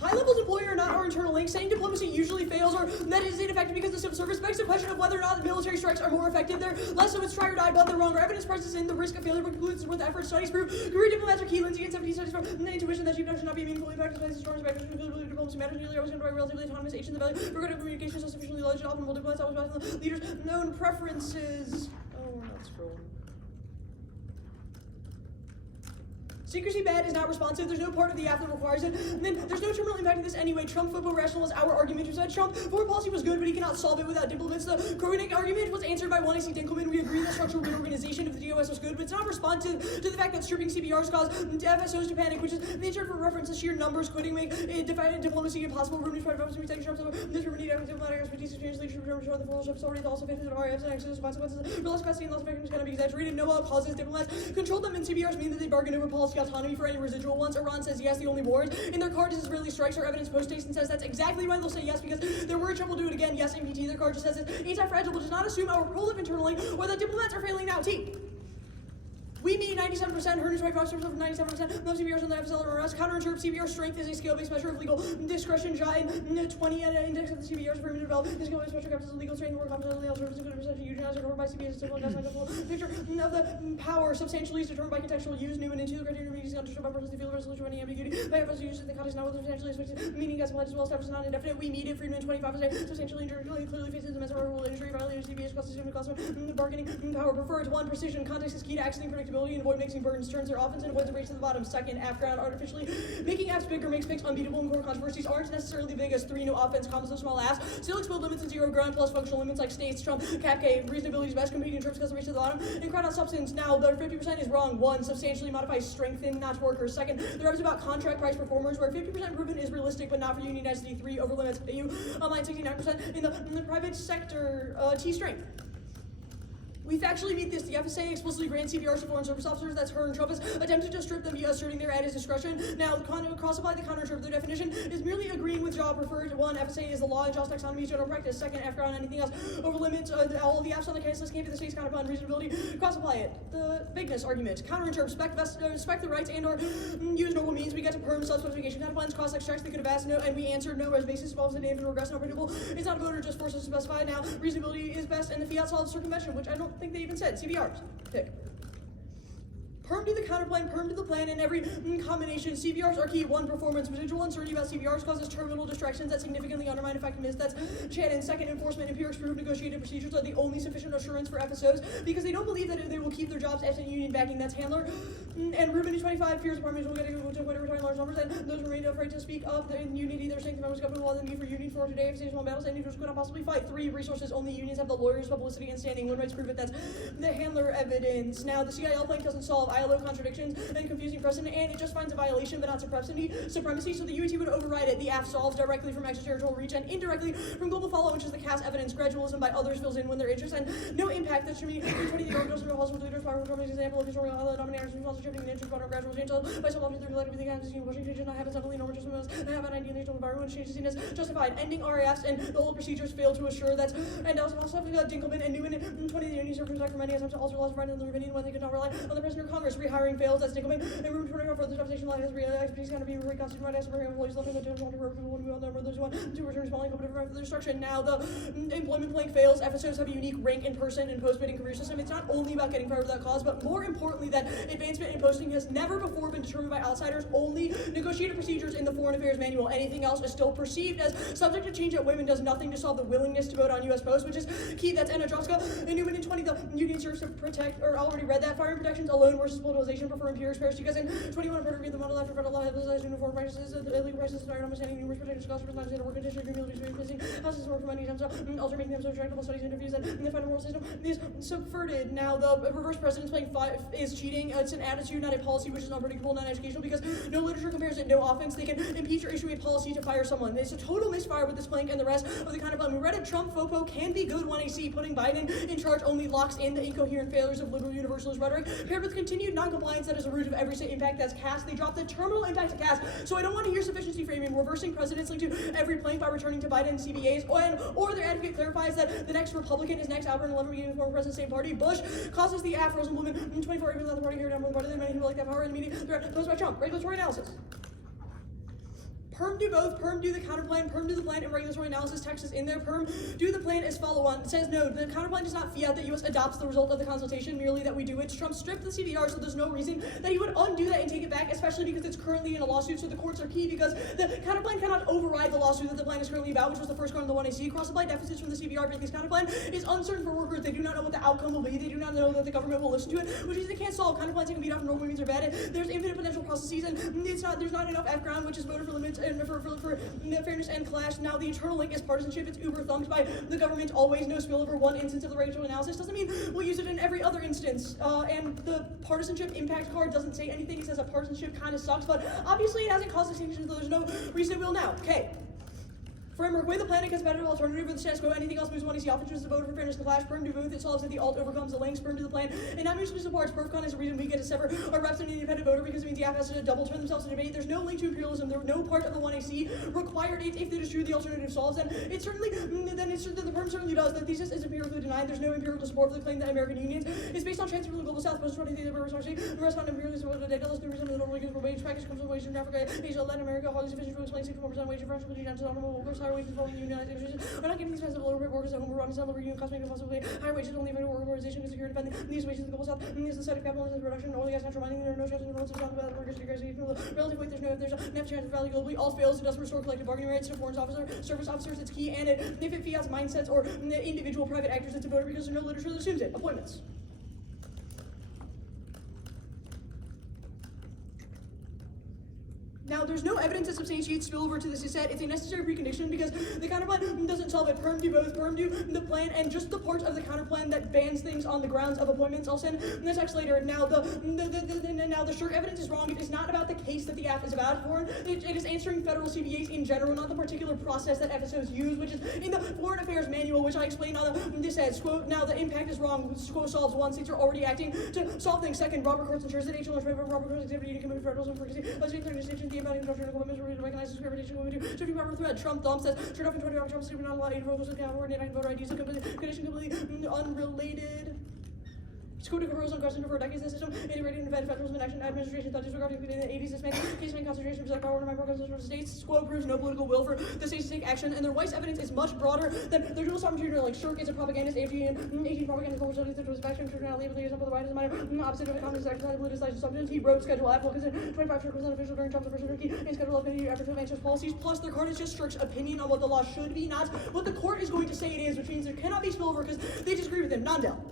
High levels employer are not our internal link. Saying diplomacy usually fails or that it is ineffective because the civil service begs the question of whether or not the military strikes are more effective. They're less so it's try or die, but they're wrong. Our evidence presses in the risk of failure, but concludes with effort. Studies prove career diplomats are key. Lindsay and 70 studies from the intuition that cheap should not be meaningfully practiced by the storms back diplomacy matters nearly always going to be relatively autonomous agents. The value for good communication is sufficiently large. Optimal diplomats always pass on the leaders' known preferences. Oh, we're not scrolling. Secrecy bad is not responsive. There's no part of the AFF that requires it. And then there's no terminal impact of this anyway. Trump football rational is our argument. Who said Trump foreign policy was good, but he cannot solve it without diplomats. The Kroenig argument was answered by one AC Dinkelman. We agree that structural reorganization of the DOS was good, but it's not responsive to the fact that stripping CBRs caused FSOs to panic, which is the nature for reference to sheer numbers, quitting make diplomacy impossible. Room to try to protect Trump's this room need diplomatic expertise, experience, leadership, determination of the full authority, also fitted to RFs and access consequences. For less custody and loss of victims cannot be exaggerated. No causes diplomats control them, and CBRs mean that they bargain over policy autonomy for any residual ones. Iran says yes, the only wars in their card is Israeli strikes. Our evidence post-haste and says that's exactly why they'll say yes, because their word Trump will do it again. Yes, MPT, their card just says it's anti-fragile, but does not assume our prolific internally or that diplomats are failing now. T. We meet 97%, Hirn is 25%, 97%, no CBRs on the FSL or arrest. Counterinterrupt CBR strength is a scale-based measure of legal discretion. Jai 20 at an index of the CBRs for a minute develop. This scale-based measure captures legal strength, more competence on the service, and good perception. Unionized are covered by CBS, civil and national full picture of the power substantially is determined by contextual use. New and into the criteria means understood by persons to feel the resolution of any ambiguity. By FSL use in the context, not whether substantially expected, meaning as applied as well established, not indefinite. We meet it, Friedman 25 as a substantially indirectly clearly faces the measure of injury, violated CBS cost system, bargaining power preferred. One, precision. Context is key to actioning predictability and avoid mixing burdens, turns their offense and avoids the race to the bottom. Second, AFF ground artificially making apps bigger makes picks unbeatable in core controversies aren't necessarily big as 3 no offense commas no small ass. Still explode limits and 0 ground plus functional limits like states, Trump, Cap K, reasonability is best competing in terms because the race to the bottom. And crowd out substance. Now, the 50% is wrong. 1, substantially modifies strengthen, not workers. Second, the reps about contract price performers where 50% improvement is realistic but not for union density. 3, over limits. AU, line 69% in the private sector. T strength. We factually meet this. The FSA explicitly grants CBRs to foreign service officers. That's Hirn. Trump has attempted to strip them via asserting their at his discretion. Now, cross-apply the counterinterrupt. Their definition is merely agreeing with job preferred. 1, FSA is the law and Jaw's taxonomy is general practice. Second, after on anything else over limits, all of the apps on the case list came to the state's counterpart reasonability. Cross-apply it. The vagueness argument. Counterinterrupt. Respect the rights and or use noble means. We get to perm self-specification counterplans. Cross extracts. They could have asked no, and we answered no. As basis involves the name and regress not predictable. It's not a voter, just forces to specify. Now, reasonability is best, and the fiat solves circumvention, which I don't think they even said. CBRs. Pick. Perm to the counterplan, perm to the plan, and every combination. CBRs are key. 1, performance. Residual uncertainty about CBRs causes terminal distractions that significantly undermine effectiveness. That's Shannon. Second, enforcement. Empirics prove negotiated procedures are the only sufficient assurance for FSOs because they don't believe that they will keep their jobs absent union backing. That's Handler. And Rubin 25 fears apartments will get to quit retiring large numbers, and those remain afraid to speak up. In unity, their strength members government law the need for union for today. FSA's one battles and leaders could not possibly fight. 3, resources. Only unions have the lawyers, publicity, and standing. One rights prove it. That's the Handler evidence. Now, the CIL plank doesn't solve siloed contradictions and confusing precedent, and it just finds a violation but not supremacy, so the UAT would override it. The AFF solves directly from extraterritorial reach and indirectly from global follow, which is the cast evidence. Gradualism by others fills in when their interest and no impact. That's to me, 20 the government doesn't possible leaders, power from example of historical dominators and also shipping and interest about gradual change by some object through everything happens in Washington changes not happens heavily normal just and have an ideal national environment changes seen as justified. Ending RAFs and the old procedures fail to assure that, and also Dinkelman and Newman in 20 the Union served for many attempts to also lost right in the Dominion when they could not rely on the President of Congress. Rehiring fails as Dinkelman and room 24 for the substation line has realized he's going to be reconstituted right as for employees left in the general people who on them others want to return smalling competitive for the destruction. Now the employment plank fails. FSOs have a unique rank in person and post-bidding career system. It's not only about getting power without cause, but more importantly that advancement in posting has never before been determined by outsiders. Only negotiated procedures in the Foreign Affairs Manual. Anything else is still perceived as subject to change. At women does nothing to solve the willingness to vote on U.S. posts, which is key. That's Anna Droska. And Newman in 20 the Union serves to protect, or already read that, firing protections alone versus politicization prefer empirics pairs because in 21 Puerto the model after federal law has uniform practices, the illegal prices are understanding numerous protections, costs, responses, and work conditions, communities, replacing houses work for money, also making them so attractive, studies, interviews, and the final moral system is subverted. Now the reverse precedence playing five is cheating. It's an attitude, not a policy, which is unpredictable, not educational, because no literature compares it, no offense. They can impeach or issue a policy to fire someone. It's a total misfire with this plank and the rest of the kind of plan. We read it, Trump FOPO can be good 1AC. Putting Biden in charge only locks in the incoherent failures of liberal universalist rhetoric, paired with continued non-compliance that is the root of every state impact that's cast. They drop the terminal impact to cast. So I don't want to hear sufficiency framing, reversing precedents linked to every plank by returning to Biden and CBAs, or their advocate clarifies that the next Republican is next Albert and 11 beginning former president, same party. Bush causes the AFF Rosenblumen in 24 even though the party here down with the party, many people like that power in the media threat posed by Trump. Regulatory analysis. Perm do both. Perm do the counterplan, perm do the plan, and regulatory analysis text is in there. Perm do the plan as follow-on. It says no, the counterplan does not fiat that U.S. adopts the result of the consultation, merely that we do it. Trump stripped the CVR, so there's no reason that he would undo that and take it back, especially because it's currently in a lawsuit, so the courts are key because the counterplan cannot override the lawsuit that the plan is currently about, which was the first one in the 1AC. Cross-supply deficits from the CVR because counterplan is uncertain for workers. They do not know what the outcome will be. They do not know that the government will listen to it, which means they can't solve. Counterplans can be beat off and normal means are bad. There's infinite potential processes, and there's not enough F ground, which is voted for limits and for fairness and clash. Now the internal link is partisanship. It's uber thumped by the government. Always no spillover. One instance of the regulatory analysis doesn't mean we'll use it in every other instance. And the partisanship impact card doesn't say anything. It says a partisanship kind of sucks, but obviously it hasn't caused extinction, so there's no reason it will now. Okay. Framework, way the planet gets better alternative with the status quo. Anything else moves one easy off interest to vote for fairness, the clash. Perm do both. It solves that the alt overcomes the links. Perm do the plan. And not mutually supports. PerfCon is the reason we get to sever our reps and an independent voter because it means the AFF has to double turn themselves to debate. There's no link to imperialism. There's no part of the 1AC required it if it is true the alternative solves. And it certainly, then it's the Perm certainly does. The thesis is empirically denied. There's no empirical support for the claim that American unions is based on transfer from the global south. Post 20 the rest on empirialism support the data. Less than the normal for wage package comes from wages in Africa, Asia, Latin America, hardly sufficient to explain 61% wage differential between United States and workers, higher wages from the United States. We're not getting these kinds of lower rate workers at home. We're running some lower union cost making possibly higher wages only for organization is secure defending these wages in the global south. And this is the side of capitalism production. Oil, gas, natural mining. There are no chances in the world of about workers to relative weight. There's no net chance of value globally. All fails. It doesn't restore collective bargaining rights to foreign service officers. It's key. And if it fiats mindsets or individual private actors, it's a voter because there's no literature that assumes it. Appointments. Now, there's no evidence that substantiates spillover to this set. It's a necessary precondition because the counterplan doesn't solve it. Perm do both. Perm do the plan and just the part of the counterplan that bans things on the grounds of appointments. I'll send the text later. Now, the sure evidence is wrong. It is not about the case that the AFF is about for. It is answering federal CBAs in general, not the particular process that FSOs use, which is in the Foreign Affairs Manual, which I explained on this says, quote, now the impact is wrong. Quote, solves one. States are already acting to solve things. Second, Robert Courts ensures that HL Robert Courts activity to commit federalism for about industrial governments were recognized as discrimination going to shifting power thread. Trump thump says straight off in 20 Trump super not allowed 8 voters to count coordinate voter IDs condition completely unrelated. School controls on question for decades. The system integrated in federalism and action administration thought disregarding in the 80s. This meant case concentration of power in my programs for the states. Squad proves no political will for the states to take action, and their Weiss evidence is much broader than their dual sovereignty. Like Shirk is a propagandist, AFG and 18 propaganda culture studies that was faction traditionality of the example the right is minor opposite of the communist exercise politicized substance. He wrote Schedule F, because 25% official during Trump's first Turkey and Schedule F committee after advances policies. Plus, their card is just Shirk's opinion on what the law should be, not what the court is going to say it is, which means there cannot be spillover because they disagree with him. Non-del.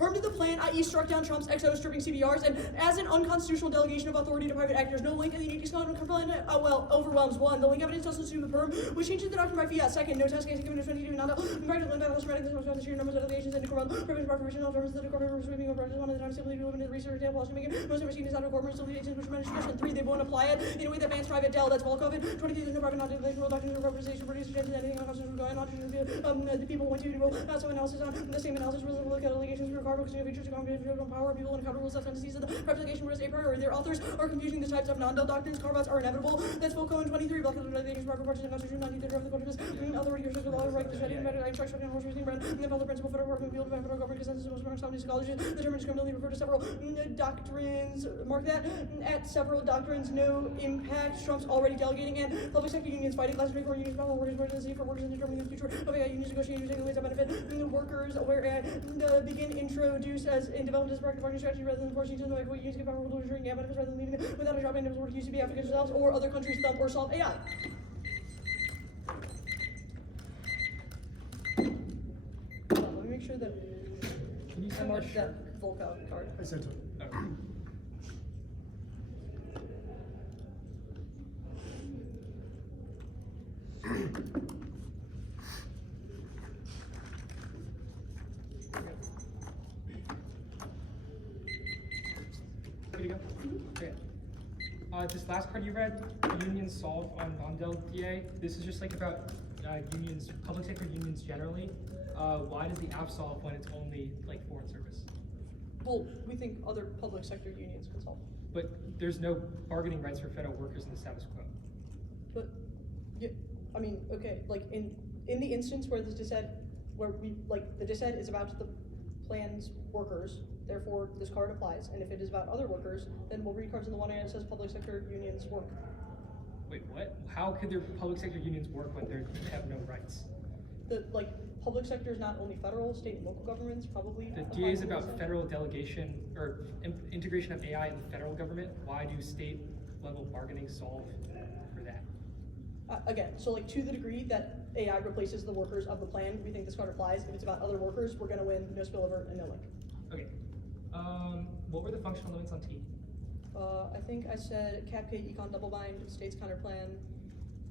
Harm to the plan, i.e. struck down Trump's XO stripping CBRs, and as an unconstitutional delegation of authority to private actors, no link in the NEG Scotland plan, overwhelms. 1. The link evidence doesn't assume the perm, which changes the doctrine by fiat. 2nd, no task case given to 22 not right land balance spreading this most sheer numbers of delegations and corrupt prevention by professional terms that the corporate sweeping of projects one of the time simply limited research data policy making most ever seen is out of corporate delegations which manage discretion. 3. They won't apply it in a way that bans private del. That's Volkovic. 23. There's no private non-delegation rule doctrine of representation for suggesting anything unconstitutional going on. The people want you to rule. So analysis on the same analysis rules of look at allegations for carbon because features to competition power people and counter rules that tendencies of the representation was a priority. Their authors are confusing the types of non-del doctrines. Carve-outs are inevitable. That's Volko in 23. Block of the delegations private parties and constitution 19 of the court authority or social law right the study and medical instruction and horse racing brand and the public principle federal work and field of federal government consensus most modern communist colleges. The term discriminately refer to several doctrines. Mark that at several doctrines. No impact. Trump's already delegating and public sector unions fighting class reform unions power workers presidency for workers in determining the future of AI unions negotiating taking ways that benefit the workers where AI begin introduced as in developed as a practical bargaining strategy rather than forcing to the way unions get power to ensuring benefits rather than leaving it without a job and what used to be applicants themselves or other countries thump or solve AI. Let me make sure that Can you I send marked that? that Volko card. I sent it. Ready to go? Okay. This last card you read, unions solve on non-del DA. This is just like about unions, public sector unions generally. Why does the AFF solve when it's only like foreign service? Well, we think other public sector unions can solve. But there's no bargaining rights for federal workers in the status quo. But yeah, I mean, okay, like in the instance where this dissent, where we like the dissent is about the plan's workers, therefore this card applies. And if it is about other workers, then we'll read cards on the one hand that says public sector unions work. Wait, what? How could their public sector unions work when they have no rights? The public sector is not only federal, state and local governments probably. The apply DA is to about this. federal delegation or integration of AI in the federal government. Why do state level bargaining solve for that? Again, so like to the degree that AI replaces the workers of the plan, we think this card applies. If it's about other workers, we're gonna win, no spillover and no link. Okay. What were the functional limits on T? I think I said cap K econ double bind, states counter plan,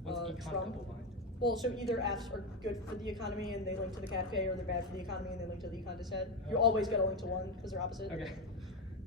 What's econ Trump. double bind? Well, so either Fs are good for the economy and they link to the cap K, or they're bad for the economy and they link to the econ dissent. You always gotta link to one because they're opposite. Okay.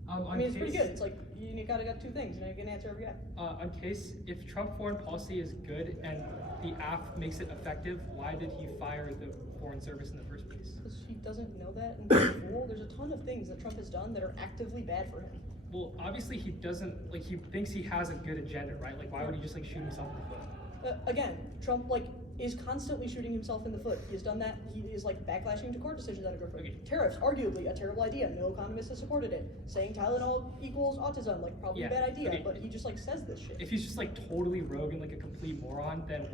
I mean, it's pretty good. It's like you gotta got two things, and you get an answer every guy. On case, if Trump foreign policy is good and the AFF makes it effective, why did he fire the foreign service in the first place? Because he doesn't know that, and he's a fool. There's a ton of things that Trump has done that are actively bad for him. Well, obviously he doesn't, like, he thinks he has a good agenda, right? Like, why would he just, like, shoot himself in the foot? Again, Trump, like, is constantly shooting himself in the foot. He has done that. He is, like, backlashing to court decisions that are good for him. Okay. Tariffs, arguably a terrible idea. No economist has supported it. Saying Tylenol equals autism, like, probably Yeah, a bad idea, okay. but he just, like, says this shit. If he's just, like, totally rogue and, like, a complete moron, then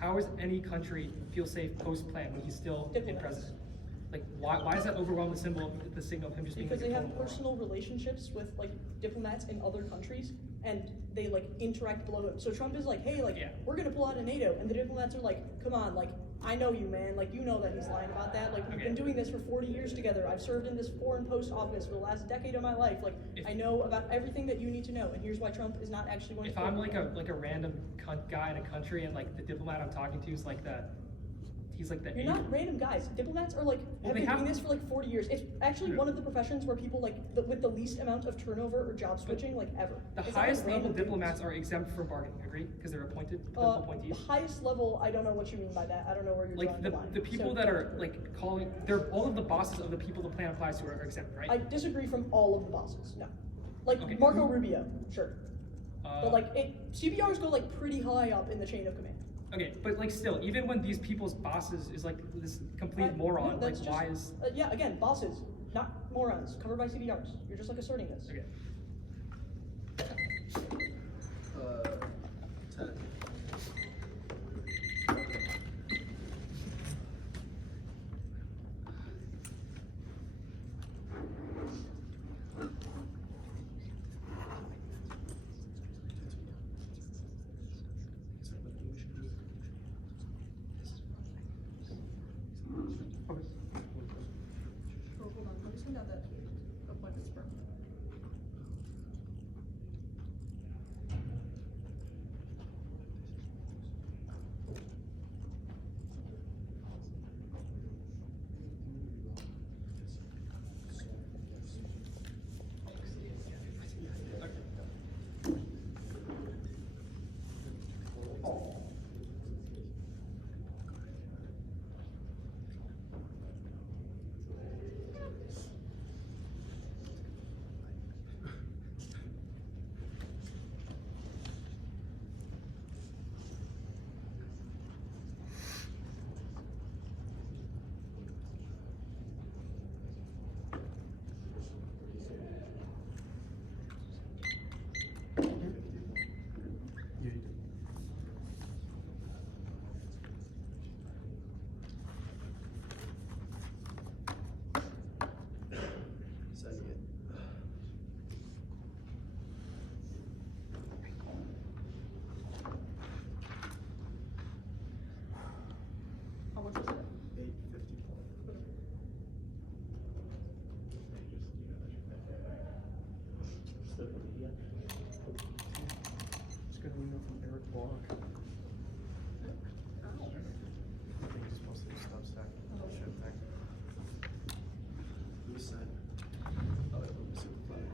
how is any country feel safe post-plan when he's still in Diplomats. president? Like, why does that overwhelm the signal of him just being, Because like, they a have total moron? personal relationships with like diplomats in other countries, and they like interact below him. So Trump is like, hey, like Yeah. we're gonna pull out of NATO, and the diplomats are like, come on, like I know you, man, like you know that he's lying about that. Like we've Okay. been doing this for 40 years together. I've served in this foreign post office for the last decade of my life. Like If- I know about everything that you need to know, and here's why Trump is not actually going If to. I'm like a random cunt guy in a country and like the diplomat I'm talking to is like he's like the You're not random guys. Diplomats are like Well, have they been have- doing this for like 40 years. It's actually Yeah. one of the professions where people like with the least amount of turnover or job switching like ever. The It's not, like, highest level random dudes. diplomats are exempt from bargaining, agree? Because they're appointed political The appointees. highest level, I don't know what you mean by that. I don't know where you're Like drawing the the line. people So, that are like calling, they're all of the bosses of the people the plan applies to are exempt, right? I disagree from all of the bosses. No, like Okay. Marco Rubio, sure, but like CBRs go like pretty high up in the chain of command. Okay, but like still, even when these people's bosses is like this complete No, moron, like that's why just- is yeah, again, bosses, not morons, covered by CBRs. You're just like asserting this. okay? 10. Oh, hold on, let me send out that block. I think he just wants to do stub stack. Shit thing. Who said? Oh, wait, let me see the Fleming.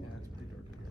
Yeah, it's pretty dark here.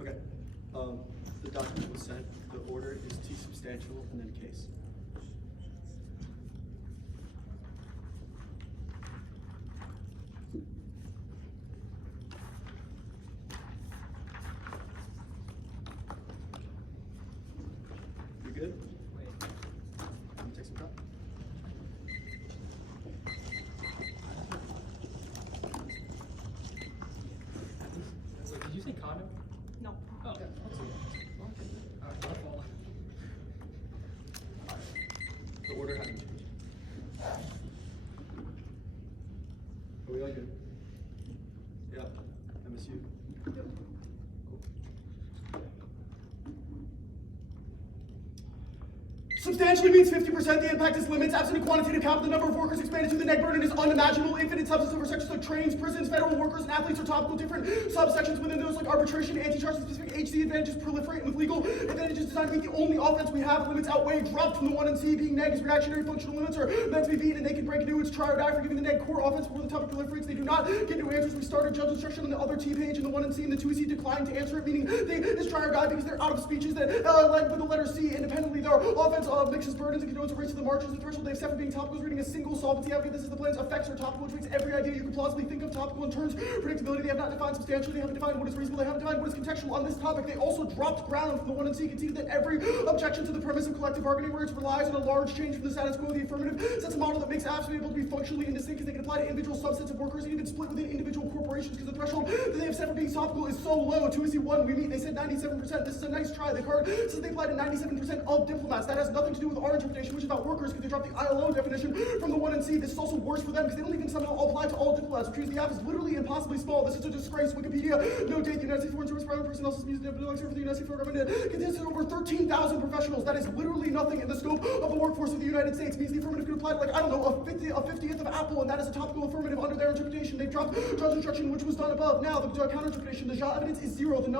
Okay, the document was sent, the order is T substantial and then case. You good? Let me take some time. Wait, did you say condom? No. Oh, okay. Alright, my fault. The order hasn't changed. Are we all good? Yeah, MSU. Substantially means 50%. The impact is limits. Absent a quantitative cap, the number of workers expanded to the NEG burden is unimaginable. Infinite substance over sections like trains, prisons, federal workers, and athletes are topical. Different subsections within those like arbitration, anti-trust, and specific HC advantages proliferate. And with legal advantages designed to meet the only offense we have, limits outweigh. Dropped from the 1 and C, being NEG is reactionary functional limits are meant to be beat, and they can break into its try or die for giving the NEG core offense before the topic proliferates. They do not get new answers. We started judge instruction on the other T page, and the 1 and C and the 2 C declined to answer it, meaning they is try or die because they're out of speeches that led with the letter C independently. Their offense mixes burdens and connotes a race to the margins. The threshold they've set for being topical is reading a single solvency outfit. This is the plan's effects are topical, which makes every idea you can plausibly think of topical in terms. Predictability, they have not defined substantially. They haven't defined what is reasonable. They haven't defined what is contextual on this topic. They also dropped ground from the 1 and C, conceded that every objection to the premise of collective bargaining, where it relies on a large change from the status quo, the affirmative sets a model that makes apps able to be functionally indistinct because they can apply to individual subsets of workers and even split within individual corporations because the threshold that they have set for being topical is so low. 2C1, we meet, they said 97%. This is a nice try. The card says they apply to 97% of diplomats. That has nothing to do with our interpretation, which is about workers, because they dropped the ILO definition from the 1 and C. This is also worse for them because they don't even somehow apply to all diplomats, which means the app is literally impossibly small. This is a disgrace. Wikipedia, no date. The United States Foreign Service Private Personnel System used to for the United States federal government consists of over 13,000 professionals. That is literally nothing in the scope of the workforce of the United States. Means the affirmative could apply to, like, I don't know, a 50th of Apple, and that is a topical affirmative under their interpretation. They've dropped judge instruction, which was done above. Now, the counter interpretation, the Ja evidence is zero. The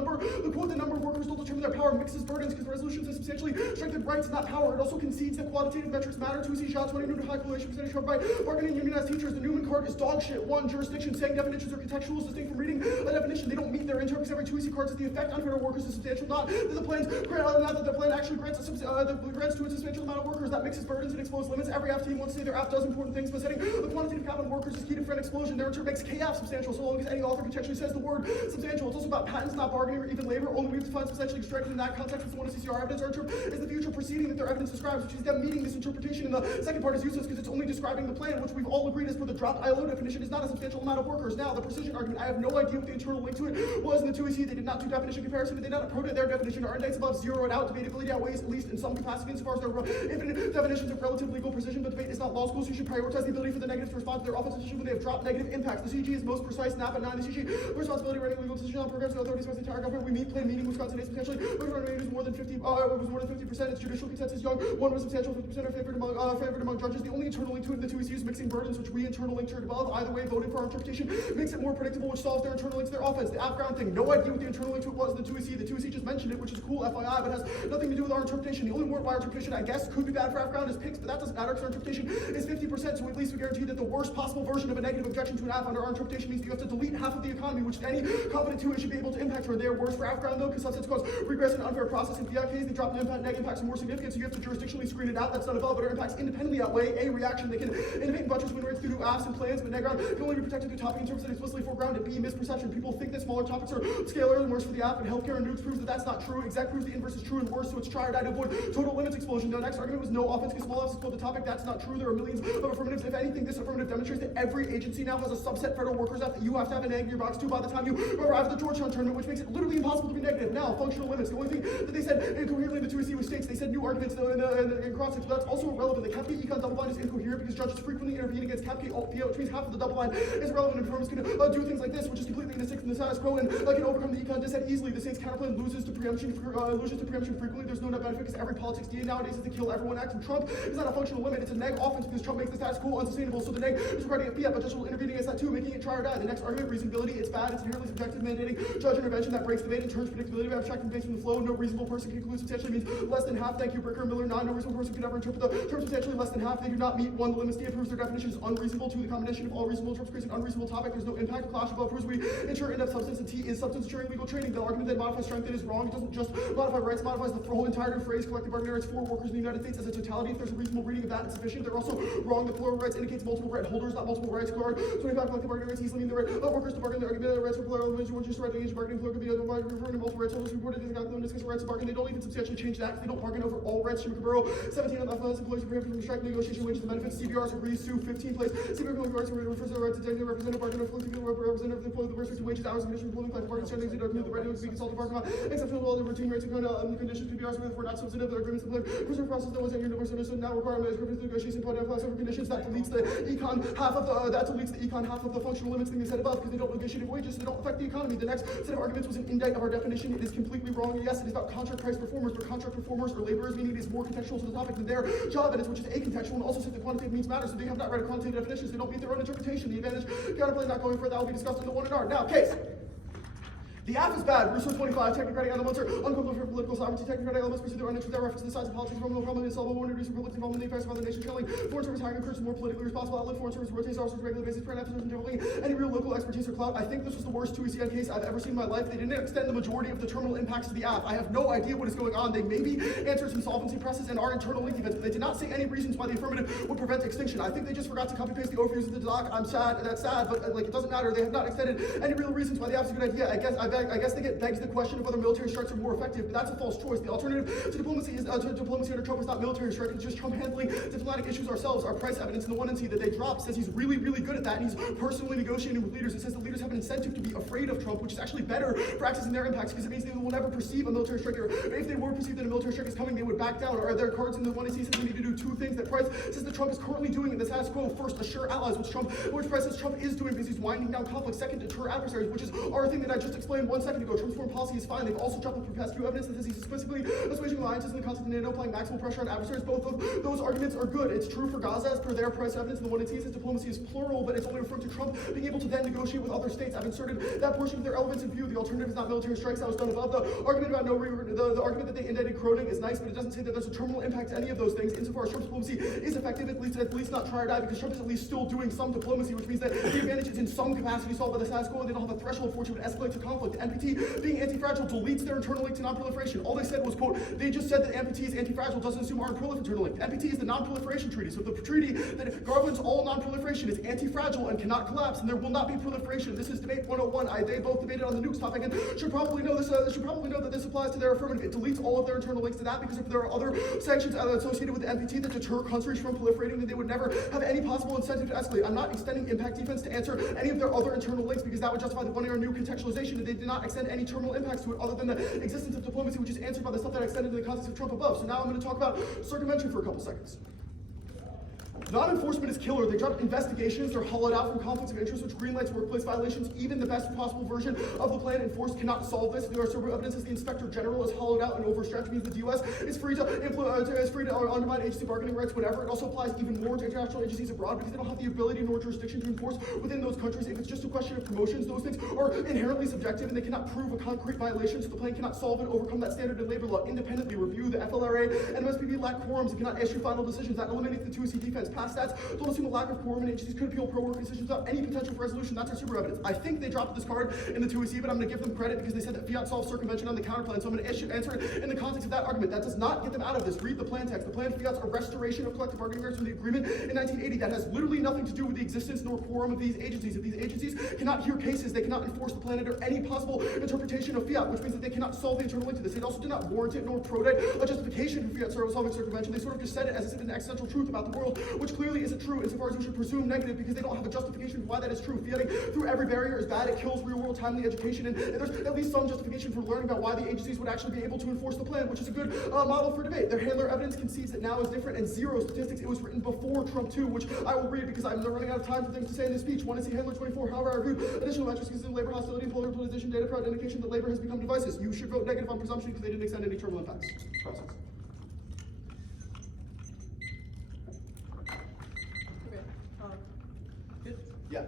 quote, the number of workers will determine their power mixes burdens because the resolution says substantially strengthened rights, not power. It also concedes that quantitative metrics matter. 2C Ja 20 to high correlation percentage covered by bargaining unionized teachers. The Newman card is dog shit. 1, jurisdiction, saying definitions are contextual is distinct from reading a definition. They don't meet their inter because every 2C card says the effect on federal workers is substantial, not that the plans not that the plan actually grants grants to a substantial amount of workers. That mixes burdens and exposes limits. Every app team wants to say their app does important things, but setting the quantitative cap on workers is key to prevent explosion. Their inter makes KAP substantial so long as any author contextually says the word substantial. It's also about patents, not bargaining or even labor. Only we have defined substantially extracted in that context with one of CCR evidence. Our inter is the future proceeding that their evidence describes, which is them meeting this interpretation. And the second part is useless because it's only describing the plan, which we've all agreed is for the dropped ILO definition is not a substantial amount of workers. Now, the precision argument, I have no idea what the internal link to it was in the 2EC. They did not do definition comparison, but they did not approach their definition. Our index above zero and out debatability outweighs, at least in some capacity, insofar as their infinite definitions of relative legal precision, but debate is not law school, so you should prioritize the ability for the negative to respond to their offensive decision when they have dropped negative impacts. The CG is most precise, NAP at 9. The CG responsibility writing legal decision on programs and authorities by the entire government. We meet plain meaning Wisconsin is potentially was more than 50%. Its judicial consensus young. One was substantial 50% are favored among judges. The only internal link to it in the 2EC is mixing burdens, which we internal linked above. Either way, voting for our interpretation makes it more predictable, which solves their internal link to their offense. The app ground thing, no idea what the internal link to it was in the 2EC. The 2EC just mentioned it, which is cool, FYI, but has nothing to do with our interpretation. The only word by our interpretation, I guess, could be bad for app ground is picks, but that doesn't matter because our interpretation is 50%, so at least we guarantee that the worst possible version of a negative objection to an app under our interpretation means that you have to delete half of the economy, which any competent 2A should be able to impact her. They are worse for app ground though, because subsets cause regress and unfair process. In PIKs, they drop the impact, neg impacts are more significant, so you have to to jurisdictionally screen it out. That's done above, but our impacts independently outweigh a reaction. They can innovate and buttress win rates through new apps and plans, but NEG can only be protected through topic terms that explicitly foreground, and B, misperception. People think that smaller topics are scalar and worse for the app, and healthcare and nukes proves that that's not true. Exec proves the inverse is true and worse, so it's try or die to avoid total limits explosion. The next argument was no offense because small apps explode the topic. That's not true. There are millions of affirmatives. If anything, this affirmative demonstrates that every agency now has a subset federal workers app that you have to have an egg in your box to by the time you arrive at the Georgetown tournament, which makes it literally impossible to be negative. Now, functional limits. The only thing that they said incoherently in the 2C was states. They said new arguments in cross-six, but that's also irrelevant. The CapK econ double blind is incoherent because judges frequently intervene against CapK alt PO, which means half of the double blind is irrelevant, and performers can do things like this, which is completely in the status quo, and can overcome the econ dissent easily. The Saints counterplan loses to preemption frequently. There's no net benefit because every politics DA nowadays is to kill everyone acting. Trump is not a functional limit. It's a neg offense because Trump makes the status quo unsustainable. So the neg is regarding a fiat, but judges will intervene against that too, making it try or die. The next argument, reasonability. It's bad. It's inherently subjective, mandating judge intervention that breaks debate and turns predictability of abstract and based from the flow. No reasonable person can conclude substantially means less than half. Thank you, Bricker, Miller. No reasonable person can ever interpret the term substantially less than half. They do not meet one. The limits D approves their definition is unreasonable. Two, the combination of all reasonable terms creates an unreasonable topic. There's no impact. Clash above proves we ensure in-depth substance, and T is substance ensuring legal training. The argument that modifies strength is wrong. It doesn't just modify rights, modifies the whole entire phrase collective bargaining rights for workers in the United States as a totality. If there's a reasonable reading of that, it's sufficient. They're also wrong. The plural rights indicates multiple right holders, not multiple rights. Card 25 collective bargaining rights easily mean the right of workers to bargain. The argument that rights for plural elements, you want just right to engage bargaining. Plural could be referring to multiple rights holders reported in the discuss rights to bargain. They don't even substantially change that. They don't bargain over all rights. Jim Cabero, 17 on the employees preempted from strike negotiation wages and benefits. CBRs agrees to 15 place. CBR collective rights refers to the right to technically representative bargain of collective representative of the employee, the restricted wages, hours, and conditions, employment, collective bargaining, standings, the right to be consulted bargain about, except for all the routine rights and conditions. PBRs were not substantive. The agreements that preserve process that was in universal now require management negotiation point of over conditions. That deletes the econ half of the functional limits thing they said above because they don't negotiate wages, so they don't affect the economy. The next set of arguments was an indict of our definition. It is completely wrong. Yes, it is about contract price performers, but contract performers or laborers, meaning it is more contextual to the topic than their job, and it's which is acontextual, and also said the quantitative means matter, so they have not read a quantitative definitions. They don't meet their own interpretation. The advantage counterplay not going for that will be discussed in the 1 and R. Now, case. The AFF is bad. Rousseau 25. Technocratic elements are uncomfortable for political sovereignty. Technocratic elements pursue their own interests without reference to the size of politics. Roman problem is solvable. One reducing public involvement in the affairs of other nations. Trailing foreign service hiring recruits more politically responsible outlet. Foreign service rotates officers on a regular basis for an episode and developing any real local expertise or clout. I think this was the worst 2ECN case I've ever seen in my life. They didn't extend the majority of the terminal impacts to the AFF. I have no idea what is going on. They maybe answered some solvency presses and our internal link events, but they did not say any reasons why the affirmative would prevent extinction. I think they just forgot to copy paste the overviews of the doc. I'm sad. That's sad, but it doesn't matter. They have not extended any real reasons why the AFF is a good idea. I guess they get begs the question of whether military strikes are more effective, but that's a false choice. The alternative to diplomacy is diplomacy under Trump is not military strike. It's just Trump handling diplomatic issues ourselves. Our price evidence in the 1 and C that they dropped says he's really, really good at that, and he's personally negotiating with leaders. It says the leaders have an incentive to be afraid of Trump, which is actually better for accessing their impacts because it means they will never perceive a military strike. Or if they were perceived that a military strike is coming, they would back down. Or their cards in the 1 and C says they need to do 2 things that Price says that Trump is currently doing in the status quo. First, assure allies, which Price says Trump is doing because he's winding down conflict. Second, deter adversaries, which is our thing that I just explained 1 second ago. Trump's foreign policy is fine. They've also dropped the past few evidence that says he's specifically assuaging alliances in the context of NATO, applying maximal pressure on adversaries. Both of those arguments are good. It's true for Gaza as per their price evidence in the 1 and C says diplomacy is plural, but it's only referring to Trump being able to then negotiate with other states. I've inserted that portion of their elements in view. The alternative is not military strikes. That was done above. The argument about the argument that they indicted Croning is nice, but it doesn't say that there's a terminal impact to any of those things. Insofar as Trump's diplomacy is effective, at least not try or die, because Trump is at least still doing some diplomacy, which means that the advantage is in some capacity solved by the status quo, and they don't have a threshold for which it would escalate to conflict. NPT being anti-fragile deletes their internal link to non-proliferation. All they said was, quote, they just said that NPT is anti-fragile, doesn't assume armed proliferation internal link. NPT is the non-proliferation treaty, so the treaty that governs all non-proliferation is anti-fragile and cannot collapse, and there will not be proliferation. This is debate 101. They both debated on the nukes topic and should probably know this. Should probably know that this applies to their affirmative. It deletes all of their internal links to that because if there are other sanctions associated with the NPT that deter countries from proliferating, then they would never have any possible incentive to escalate. I'm not extending impact defense to answer any of their other internal links because that would justify the 1 year new contextualization, and they did not extend any terminal impacts to it other than the existence of diplomacy, which is answered by the stuff that I extended in the context of Trump above. So now I'm going to talk about circumvention for a couple seconds. Non-enforcement is killer. They dropped investigations. They're hollowed out from conflicts of interest, which greenlights workplace violations. Even the best possible version of the plan enforced cannot solve this. There are several evidences the Inspector General is hollowed out and overstretched, means the U.S. is free to undermine agency bargaining rights, whatever. It also applies even more to international agencies abroad because they don't have the ability nor jurisdiction to enforce within those countries. If it's just a question of promotions, those things are inherently subjective and they cannot prove a concrete violation, so the plan cannot solve and overcome that standard in labor law. Independently review the FLRA and MSPB lack quorums and cannot issue final decisions. That eliminates the 2C defense. past stats told us the lack of quorum and agencies could appeal pro-work decisions without any potential for resolution. That's our super evidence. I think they dropped this card in the 2EC, but I'm going to give them credit because they said that fiat solves circumvention on the counterplan, so I'm going to answer it in the context of that argument. That does not get them out of this. Read the plan text. The plan fiat's a restoration of collective bargaining rights from the agreement in 1980. That has literally nothing to do with the existence nor quorum of these agencies. If these agencies cannot hear cases, they cannot enforce the plan under any possible interpretation of fiat, which means that they cannot solve the internal link to this. It also did not warrant it nor protect a justification for fiat solving circumvention. They sort of just said it as if it's an existential truth about the world, which clearly isn't true insofar as we should presume negative because they don't have a justification for why that is true. Fiating through every barrier is bad. It kills real-world timely education, and there's at least some justification for learning about why the agencies would actually be able to enforce the plan, which is a good model for debate. Their handler evidence concedes that now is different, and zero statistics. It was written before Trump 2, which I will read because I'm running out of time for things to say in this speech. 1 is handler 24. However, I reviewed additional metrics considering labor hostility and politicization data fraud indication that labor has become devices. You should vote negative on presumption because they didn't extend any terminal impacts. Process. Okay, good. Yeah.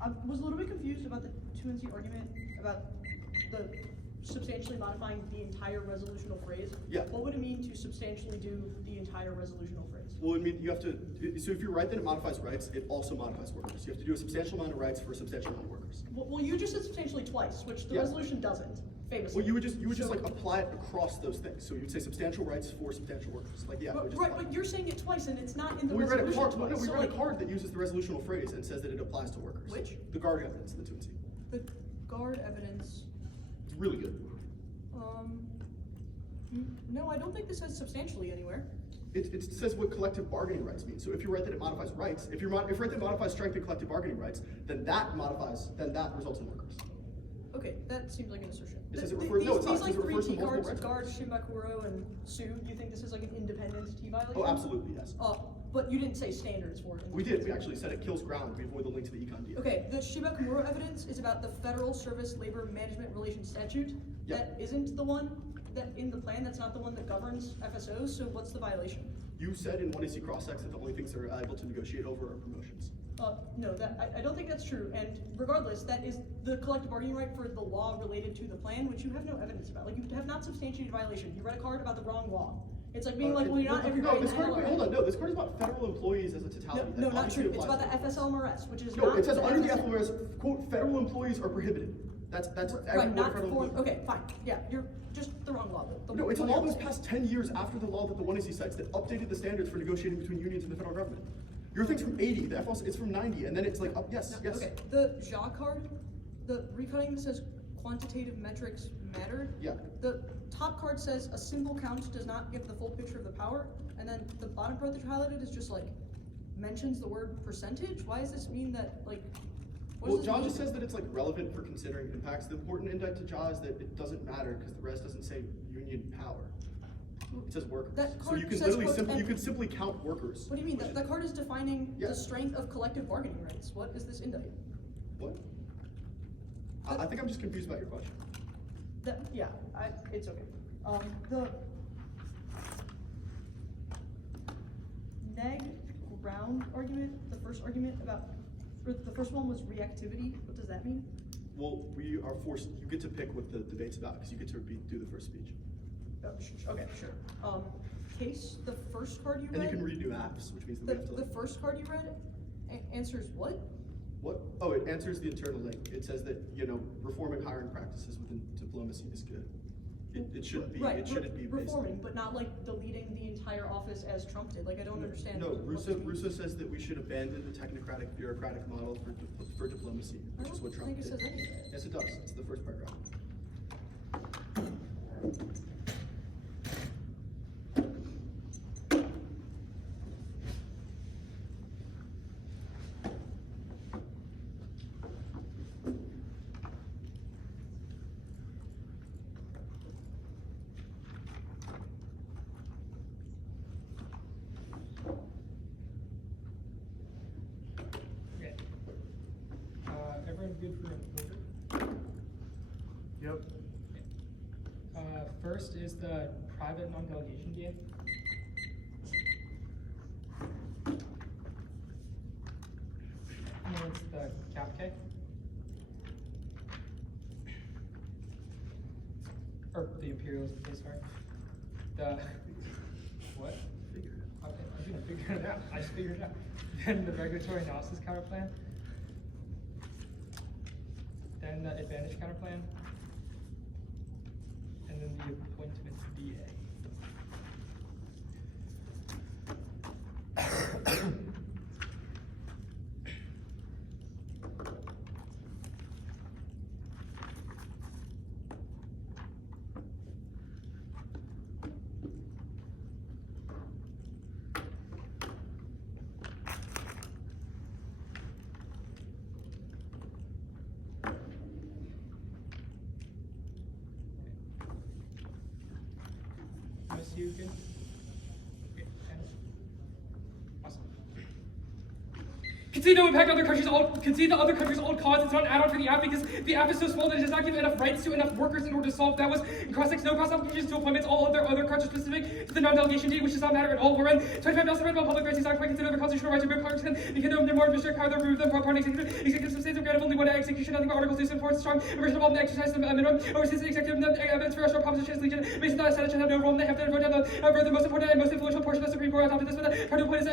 I was a little bit confused about the 2NC argument about the substantially modifying the entire resolutional phrase. Yeah. What would it mean to substantially do the entire resolutional phrase? Well, I mean, you have to, so if you write that it modifies rights, it also modifies workers. You have to do a substantial amount of rights for a substantial amount of workers. Well, you just said substantially twice, which the Yeah. resolution doesn't, famously. Well, you would just So- like apply it across those things. So you'd say substantial rights for substantial workers. Like, yeah, it would But, just right, apply. but you're saying it twice, and it's not in the We read a resolution card, twice. no, we so, read like, a card that uses the resolutional phrase and says that it applies to workers. Which? The guard evidence, the 2NC. The guard evidence. It's really good. No, I don't think this says substantially anywhere. It says what collective bargaining rights mean. So if you write that it modifies rights, if you write that it modifies strength and collective bargaining rights, then that results in workers. Okay, that seems like an assertion. It says it refers- no, it's not. These It like says it three refers to T multiple cards, rights. guard, Shimbakuro, and Sue, you think this is like an independent T violation? Oh, absolutely, yes. But you didn't say standards for it. in We the did. We T. actually said it kills ground. We avoid the link to the econ DA. Okay, the Shibakumura evidence is about the Federal Service Labor Management Relations Statute. Yeah. That isn't the one that in the plan, that's not the one that governs FSOs, so what's the violation? You said in 1AC cross-sex that the only things they're able to negotiate over are promotions. No, I don't think that's true, and regardless, that is the collective bargaining right for the law related to the plan, which you have no evidence about. Like, you have not substantiated violation. You read a card about the wrong law. It's like being like, well, you're not everybody No, this in card, wait, NLRA. hold on. No, this card is about federal employees as a totality. No, That not obviously true. It's applies about the to- FSLMRS, which is No, not it says the under the FSL. FLMRS, quote, federal employees are prohibited. That's Right, every not federal foreign, employee. okay, fine, yeah, you're just the wrong law. No, it's a law that was passed 10 years after the law that the 1AC cites that updated the standards for negotiating between unions and the federal government. Your thing's from 80, the FLS, it's from 90, and then it's like, yes. Okay, the JA card, the recutting that says quantitative metrics matter. Yeah. The top card says a simple count does not give the full picture of the power, and then the bottom part that you highlighted is just like, mentions the word percentage? Why does this mean that, like, what Well, does this JA mean? just says that it's like relevant for considering impacts. The important index to JA is that it doesn't matter because the rest doesn't say union power. It says workers. That So card you can says literally quote, you could simply count workers. What do you mean? which That card is defining Yeah. the strength of collective bargaining rights. What is this indictment? What? I think I'm just confused about your question. Yeah, it's okay. The NEG ground argument, the first argument about, or the first one was reactivity. What does that mean? Well, we are forced, you get to pick what the debate's about because you get to do the first speech. Okay, sure. Case, the first card you read. And you can read new apps, which means that we have to The like, first card you read answers what? what? Oh, it answers the internal link. It says that, reforming hiring practices within diplomacy is good. It shouldn't be, Right, it shouldn't be based. reforming, but not like deleting the entire office as Trump did. Like, I don't understand. No, what this means. Russo says that we should abandon the technocratic, bureaucratic model for diplomacy, I which is what don't Trump think it did. says any of that. Yes, it does. It's the first paragraph. Okay. Everyone good for an order? Yep. First is the private non-delegation game. And then it's the cap K. Or the Imperials, sorry. The, what? I'm gonna figure it out. I just figured it out. Then the regulatory analysis counter plan. Then the advantage counter plan. And then the appointments BA. MSU good? Okay, and awesome. Concede no impact on other countries. Concede that other countries' old cause. It's not an add-on for the app because the app is so small that it does not give enough rights to enough workers in order to solve that. Was no cross applications to appointments. All other countries specific to the non-delegation date, which does not matter at all. We're in 25 also about public rights. He's not quite considered the constitutional rights of Congress. You can no more restrict how they remove them. Part executive some states are granted only one execution. Nothing but articles 2 and 4 strong. Version of all the exercise the minimum. Overseas the executive evidence for restaurant propositions legion. Based on that, Senate should have no role. They have to vote down the most important and most influential portion of the Supreme Court adopted this with the part of what is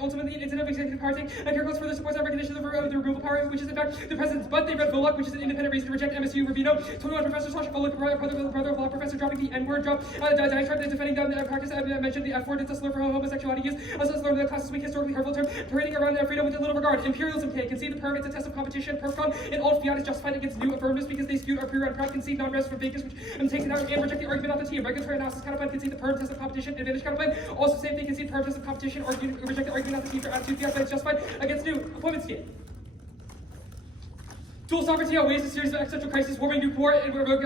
ultimately instead of executive power taking. And here goes further supports our recognition of the removal power, which is in fact the president's. But they read Volok, which is an independent reason to reject MSU Rubino. 21 professor slash Volok, brother of law professor, dropping the N-word drop. Diatribe defending the practice. I mentioned the F-word. It's a slur for homosexuality use. Also a slur of the class's weak historically hurtful term. Parading around freedom with little regard. Imperialism K. Concede the perm. It's a test of competition. Perfcon and old fiat is justified against new affirmatives because they skewed our pure and proud. Concede non-res for Vegas, which takes it out and reject the argument on the team. Regulatory analysis counterplan. Concede the perm test of competition. Advantage counterplan. Also same thing. Concede perm test of competition or reject the argument on the team for attitude fiat that's justified against new appointment scheme. Dual sovereignty outweighs a series of existential crises, warming, nuke war,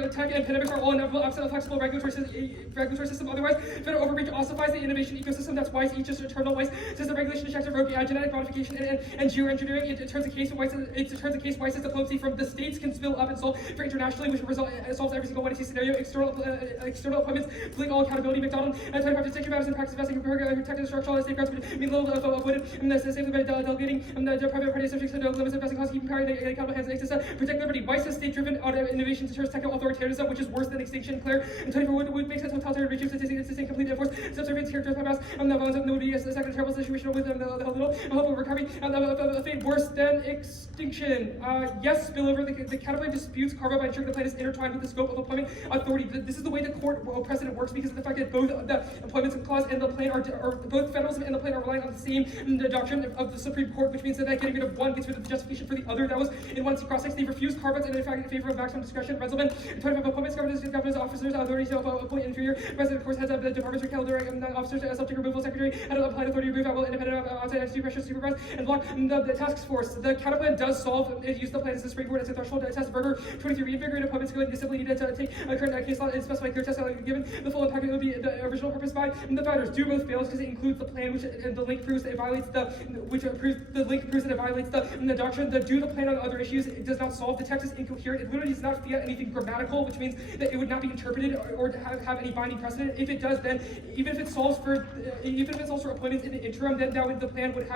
tech, and pandemics are all inevitable absent a flexible regulatory system. Otherwise, federal overreach ossifies the innovation ecosystem that's wise, each is eternal wise. Says the regulation checks rogue genetic modification and geoengineering. It turns a case wise as diplomacy from the states can spill up and solve for internationally, which solves every single one of these scenario. External appointments, delete all accountability. McDonald and 25 distinction matters in practice investing protecting structural safeguards, mean little avoided, and the safely by delegating the private party subject to no limits investing costs, keeping power, the accountable hands and protect liberty. Vice is state-driven innovation deters technical authoritarianism, which is worse than extinction. Clear and 24 would make sense with totalitarian regimes to sustain complete enforce. Subservience characters by mass the violence of nobody is the second terrible situation with the little hope of recovery and the fate worse than extinction. Yes, spillover. The Caterpillar disputes carve by ensuring the plan is intertwined with the scope of appointment authority. This is the way the court precedent works because of the fact that both the appointments clause and the plan are both federalism and the plan are relying on the same doctrine of the Supreme Court, which means that getting rid of one gets rid of the justification for the other. That was in one cross-sex. They refused carve-outs and in fact in favor of maximum discretion. Renzelman, 25 appointments, governors, officers, authorities to appoint inferior. President, of course, heads of the departments or calendar officers, subject removal secretary, and applied authority remove will independent outside entity pressure supervise and block the task force. The Cattle plan does solve it used the plan as a springboard as a threshold test. Burger 23 reinvigorated appointments going simply needed to take a current case law and specify clear test given the full impact it would be the original purpose by the founders. Do both fails because it includes the plan which and the link proves that it violates the doctrine. The do the plan on other issues it does not solve. The text is incoherent. It literally does not fiat anything grammatical, which means that it would not be interpreted or have any binding precedent. If it does, then even if it solves for appointments in the interim, then the plan would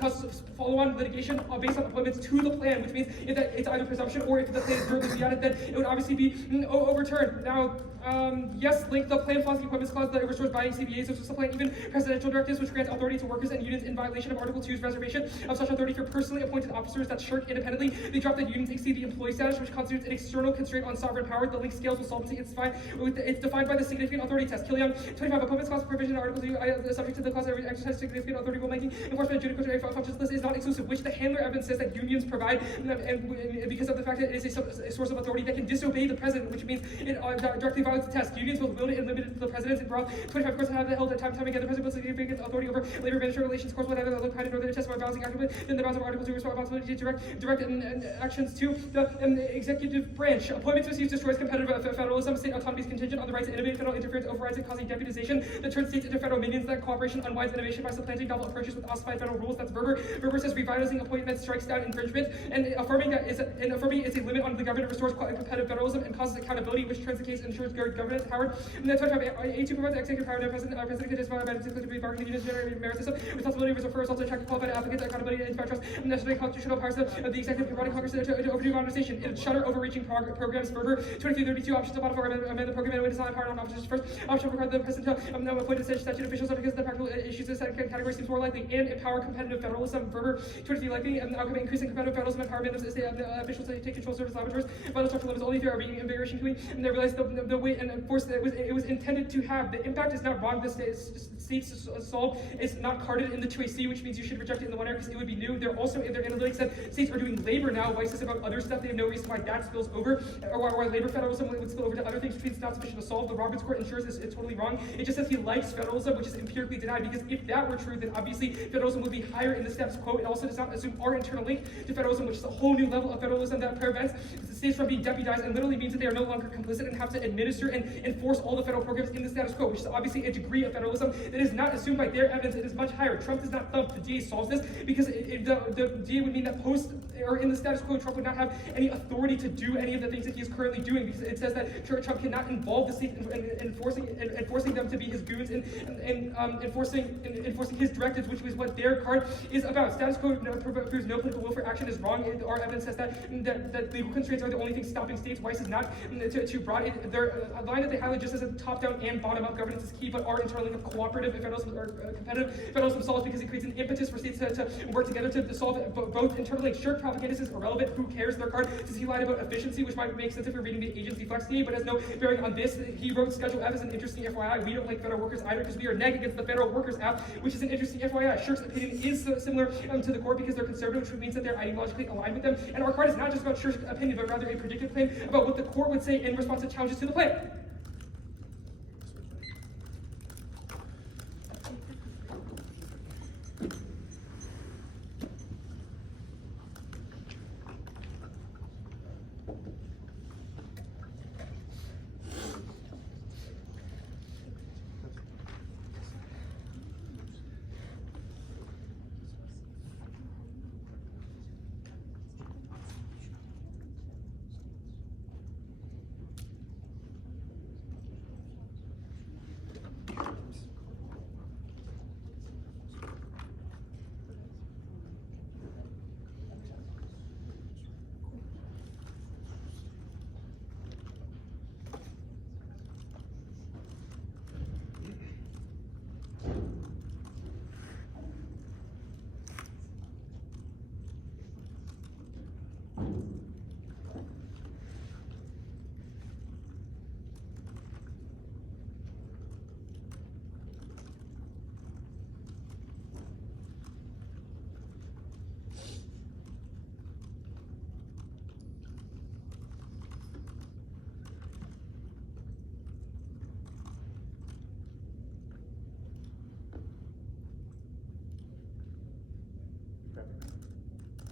cause follow-on litigation based on appointments to the plan, which means if it's either presumption or if the plan is durably beyond it, then it would obviously be overturned. Now, yes, link the plan flaws the appointments clause that restores binding CBAs, which is the plan even presidential directives, which grants authority to workers and unions in violation of Article 2's reservation of such authority for personally appointed officers that shirk independently. They drop that unions exceed the employee status, which constitutes an external constraint on sovereign power. The link scales with solvency. It's defined by the significant authority test. Killian, 25 appointments clause provision in Article 2, subject to the clause that exercise significant authority rulemaking. Enforcement of judiciary functions list is not exclusive, which the handler evidence says that unions provide, and because of the fact that it is a source of authority that can disobey the president, which means it directly violates the test. Unions will wield it and limit it to the president's and broad 25 courts have held at time again. The president will significant authority over labor ministerial relations. Courts will have the kind of northern test by balancing actively. Then the bounds of Article 2 responsibility to direct actions to the executive branch. Appointments misuse destroys competitive federalism. State autonomy is contingent on the right to innovate. Federal interference overrides it, causing deputization that turns states into federal minions. That cooperation unwinds innovation by supplanting novel approaches with ossified federal rules. That's Berger. Berger says revitalizing appointments strikes down infringement, and affirming is a limit on the government restores competitive federalism and causes accountability, which turns the case and ensures governance. Howard. And then 25 A2 provides executive power. The president can disavow by the bargaining units generate merit system. Responsibility refers also to check qualified applicants, accountability and trust. And national constitutional powers of the executive providing Congress to overdue modernization. It shutter overreaching programs further. 2332 options to modify or amend the program in a way to design hard on officers first. Option require the president to appointed statute officials because the practical issues of this category seems more likely. And empower competitive federalism further. 23 likely outcome increasing competitive federalism empowerment of state officials to take control of service laboratories. Vital structural limits only if they are being invigoration to and they realized the way and force that it was intended to have. The impact is not wrong. The state's solved. It's not carded in the 2AC, which means you should reject it in the one area because it would be new. They're also in their analytics said states are doing labor now. Vice is about other stuff. They have no reason why that spills over, or why labor federalism would spill over to other things, which means it's not sufficient to solve. The Roberts Court ensures it's totally wrong. It just says he likes federalism, which is empirically denied, because if that were true, then obviously federalism would be higher in the status quo. It also does not assume our internal link to federalism, which is a whole new level of federalism that prevents the states from being deputized and literally means that they are no longer complicit and have to administer and enforce all the federal programs in the status quo, which is obviously a degree of federalism that is not assumed by their evidence. It is much higher. Trump does not thump. The DA solves this because the DA would mean that post or in the status quo, Trump would not have any authority to do any of the things that he is currently doing, because it says that Trump cannot involve the state in enforcing them to be his goons and enforcing his directives, which is what their card is about. Status quo proves no political will for action is wrong. Our evidence says that legal constraints are the only thing stopping states. Weiss is not too broad. Their line that they highlight just as a top-down and bottom-up governance is key, but our internal link of cooperative and federalism or competitive federalism solves because it creates an impetus for states to work together to solve it, both internally. Sure, propagandist is irrelevant. Who cares? Their card says he lied about efficiency, which might make sense if you're reading the agency flex but has no bearing on this. He wrote Schedule F as an interesting FYI. We don't like federal workers either because we are NEG against the Federal Workers Act, which is an interesting FYI. Shirk's opinion is similar to the court because they're conservative, which means that they're ideologically aligned with them. And our card is not just about Shirk's opinion, but rather a predictive claim about what the court would say in response to challenges to the plan.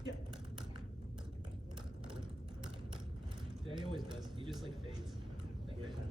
Yeah. Yeah, he always does. He just like fades. Thank you.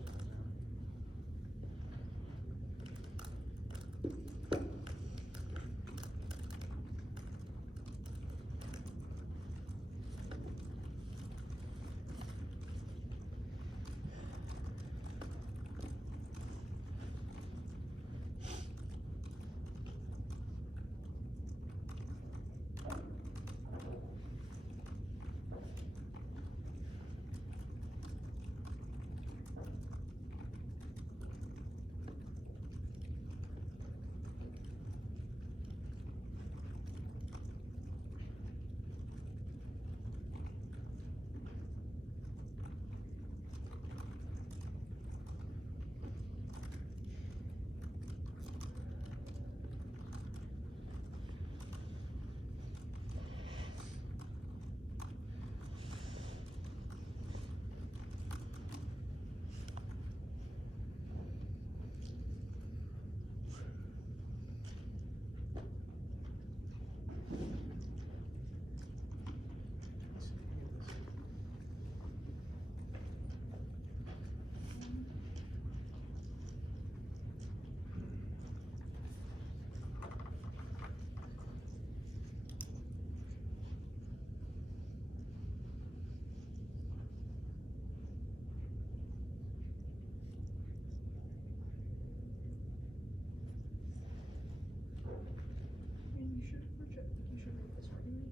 You should read this argument,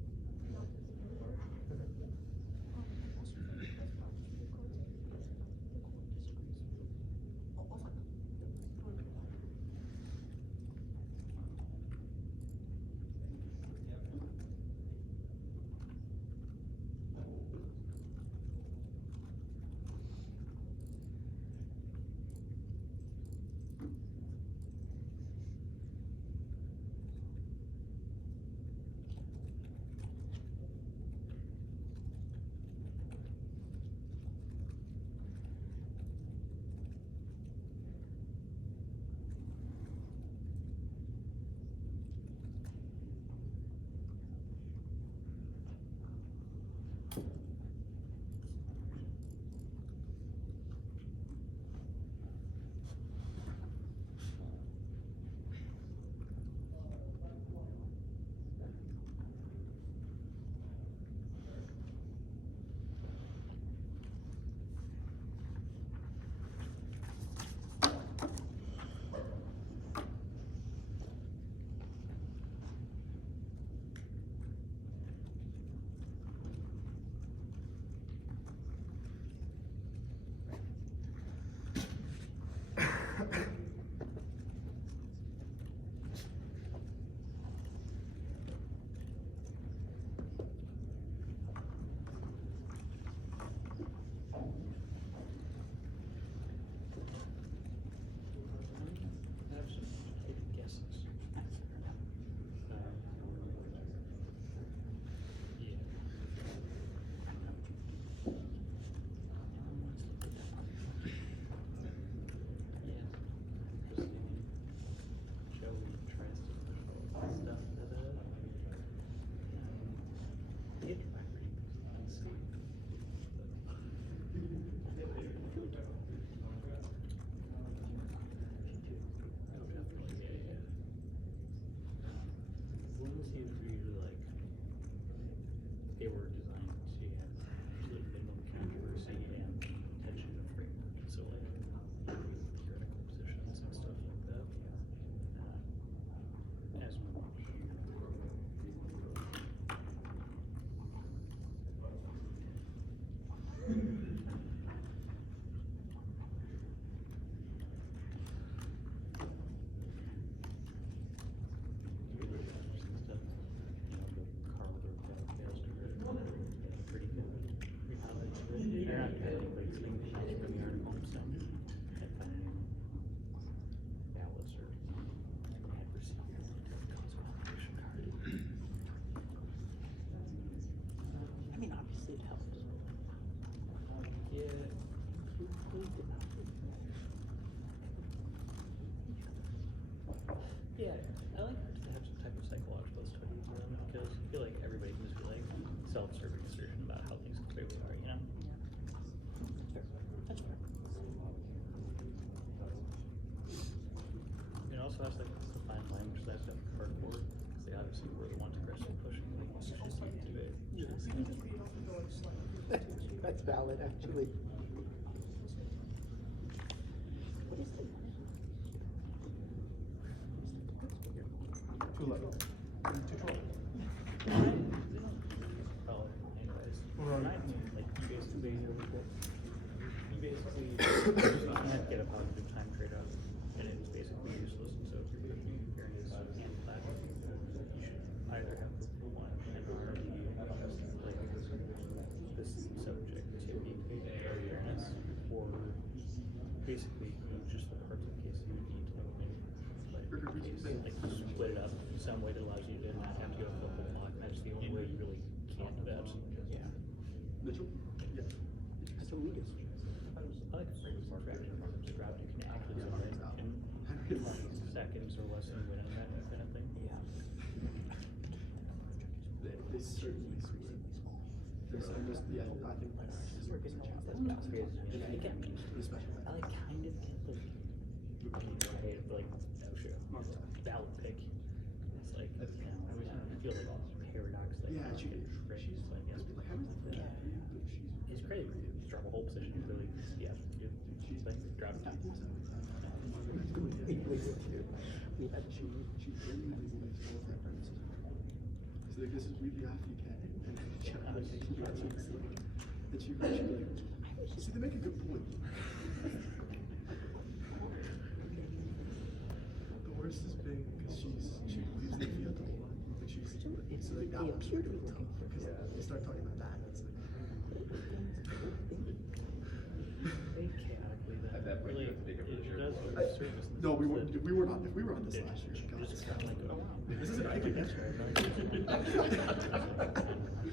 not the other part. they were designed to have absolute minimum controversy and tension in the framework. So like theoretical positions and stuff like that. As much. I mean, obviously it helps. Yeah, I like to have some type of psychological study to them because I feel like everybody can just be like self-serving assertion about how things clearly are, you know? That's fair. It also has like the fine line which has to have cardboard because they obviously were the ones aggressively pushing like do it. We can just read off the door slightly. That's valid, actually. What is the Too low. Too tall. Oh, anyways. Right. Like you basically can't get a positive time trade-off and it's basically useless. And so if you're looking at fairness and flat, you should either have the one and already like this subject to be awareness or basically just the parts of the case you need to like split it up in some way that allows you to not have to go for the whole block. That's the only way you really can't do that. Yeah. Mitchell? Yeah. That's what we do. I like a framework more traction from the draft. You can actually something in seconds or less than win on that kind of thing. Yeah. They certainly sweet. There's almost, yeah, I think my gosh, this work is a chance. That's Again, especially. I like kind of get like no shit. Valid pick. It's like I feel like paradox that Yeah, she's like yes, like, how does it feel? it's crazy. You drop a whole position, you really yeah, she's like drop it. We had to She genuinely believes all of that premises. She's like, this is really off you can. And she like, see, they make a good point. The worst is big because she believes they feel the one. Like she's, so like that one's really tough because they start talking about that. And it's like, Chaotically that At that point, really you have to take a it picture. does service. no, we weren't. If we were on this last year. God, Just kind of like oh wow. this is an icon.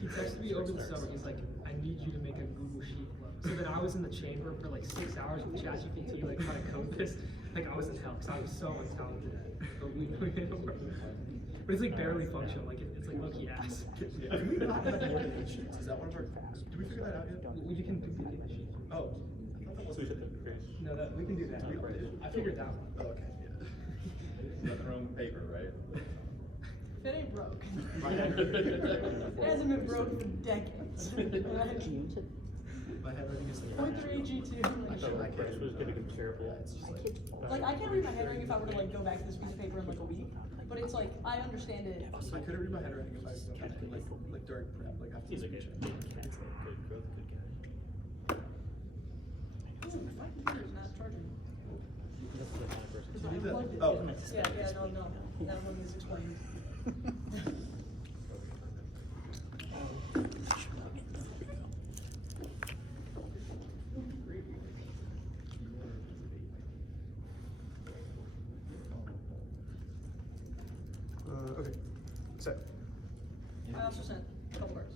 He texted me over the summer. He's like, I need you to make a Google Sheet. So then I was in the chamber for like 6 hours with ChatGPT, like trying to code this. Like I was in hell because I was so untalented. But it's like barely functional. Like it's like low-key ass. Do we not have more than 8 sheets? Is that one of our? Did we figure that out yet? You can duplicate the sheet. Oh, I thought that was. No, that we can do that. I figured that one. Oh, okay. Yeah. Nothing wrong with paper, right? If it ain't broke. My handwriting. It hasn't been broke for decades. My handwriting is like. Point 3 G2. I thought like this was gonna be terrible. It's just like. Like I can't read my handwriting if I were to like go back to this piece of paper in like a week. But it's like I understand it. I couldn't read my handwriting if I was like during prep, like after He's the a good speech. cat, good growth, good guy. Ooh, my computer's not charging. That's the kind of person. Because I Did that? unplugged it. Oh. Yeah, no. That one is explained. Okay. Set. I also sent a couple cards.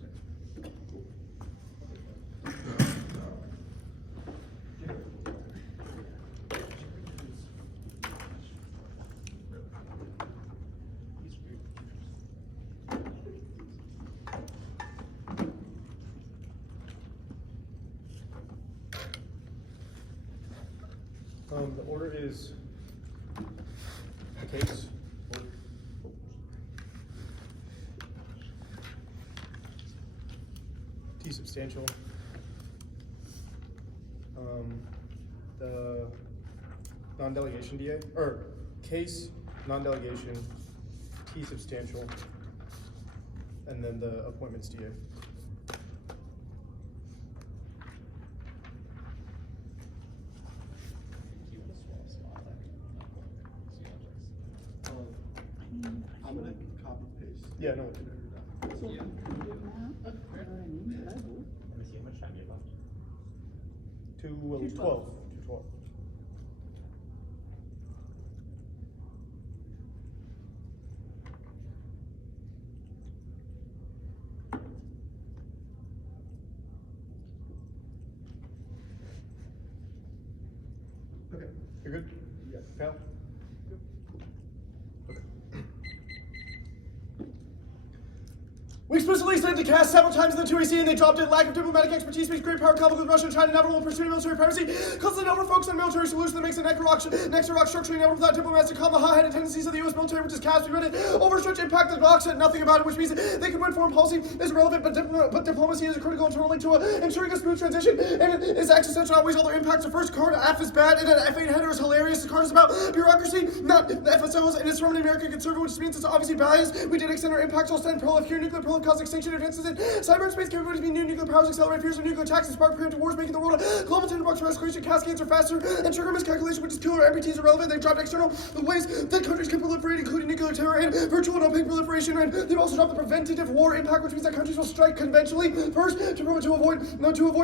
The order is the case. T substantial. The non-delegation DA, or case, non-delegation, T substantial, and then the appointments DA. I'm gonna copy paste. Yeah, no. So we can do it now, you know what I mean? But I would. Let me see how much time you have left. 2:12. 2:12. Okay. You're good? Yes. Cal? We explicitly said to cast several times in the 2AC and they dropped it. Lack of diplomatic expertise makes great power conflict with Russia and China inevitable. Pursuing military primacy constantly over focus on military solution that makes the next Iraq structure inevitable without diplomats to calm the high-headed tendencies of the U.S. military, which is cast. We read it. Overstretch impact that Iraq said nothing about it, which means they can win. Foreign policy is irrelevant, but diplomacy is a critical internal link to ensuring a smooth transition, and it is existential outweighs all their impacts. The first card, F is bad, and an F8 header is hilarious. The card is about bureaucracy, not the FSOs, and it's from an American conservative, which means it's obviously biased. We did extend our impact, so I'll send Pearl of here. Nuclear Pearl of cause extinction, advances in cyberspace capabilities mean new nuclear powers accelerate fears of nuclear attacks and spark preemptive wars, making the world a global tinderbox for escalation. Cascades are faster, and trigger miscalculation, which is killer. MPTs are relevant. They've dropped external ways that countries can proliferate, including nuclear terror and virtual and opaque proliferation. And they've also dropped the preventative war impact, which means that countries will strike conventionally first to avoid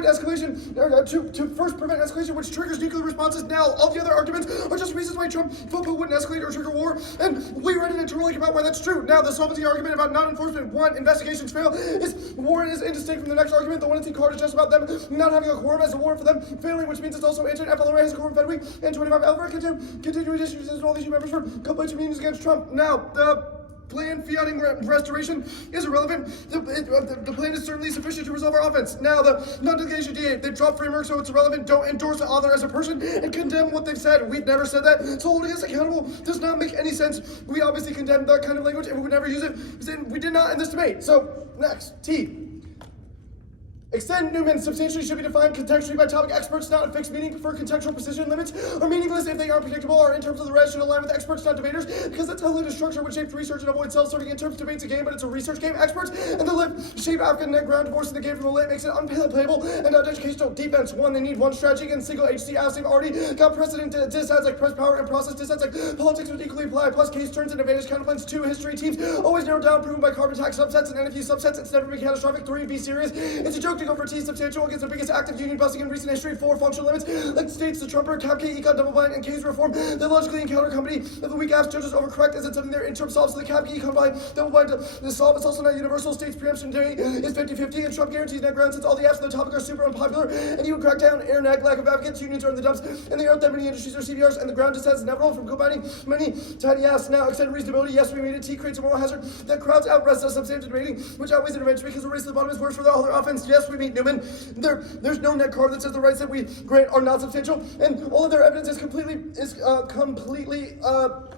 escalation, to first prevent escalation, which triggers nuclear responses. Now, all the other arguments are just reasons why Trump football wouldn't escalate or trigger war, and we read it into about why that's true. Now, the solvency argument about non-enforcement, one, investigations fail, is warrant is indistinct from the next argument. The 1 card is just about them not having a quorum as a warrant for them failing, which means it's also answered. FLRA has a quorum Fed Week, and 25 LVR continuing issues and all these members for complaints and meetings against Trump. Now, the plan fiating restoration is irrelevant. The plan is certainly sufficient to resolve our offense. Now, the non-delegation DA, they drop framework, so it's irrelevant. Don't endorse the author as a person and condemn what they've said. We've never said that. So holding us accountable does not make any sense. We obviously condemn that kind of language and we would never use it. We did not in this debate. So, next, T. Extend Newman substantially should be defined contextually by topic. Experts, not a fixed meaning for contextual precision limits, are meaningless if they aren't predictable, or in terms of the rest should align with experts, not debaters, because that's how latest structure would shape research and avoid self-serving. In terms debates a game, but it's a research game. Experts and the left shape African net ground divorce in the game from the late makes it unplayable and not educational. Defense, one, they need one strategy and single agency. As they've already got precedent dissets like press power and process dissets like politics would equally apply. Plus case turns and advantage counterplans. 2, history teams always narrowed down, proven by carbon tax subsets and NFU subsets. It's never been catastrophic. 3, be serious. It's a joke to go for T substantial against the biggest active union busting in recent history. 4, functional limits like states the Trumper, Cap K, Econ, double blind, and K's reform. The logically encounter company of the weak ass judges overcorrect as it's something their interim solves. So the Cap K, Econ, blind, double blind to solve. It's also not universal. States preemption day is 50-50, and Trump guarantees net ground since all the apps on the topic are super unpopular. And you would crack down NEG, lack of advocates, unions are in the dumps, and there aren't that many industries or CBRs, and the ground just has inevitable from combining many tiny apps. Now, extended reasonability, yes, we made it. T creates a moral hazard that crowds out rest of substantive debating, which outweighs intervention because the race to the bottom is worse for all their offense. Yes, we meet Newman. There's no net card that says the rights that we grant are not substantial, and all of their evidence is completely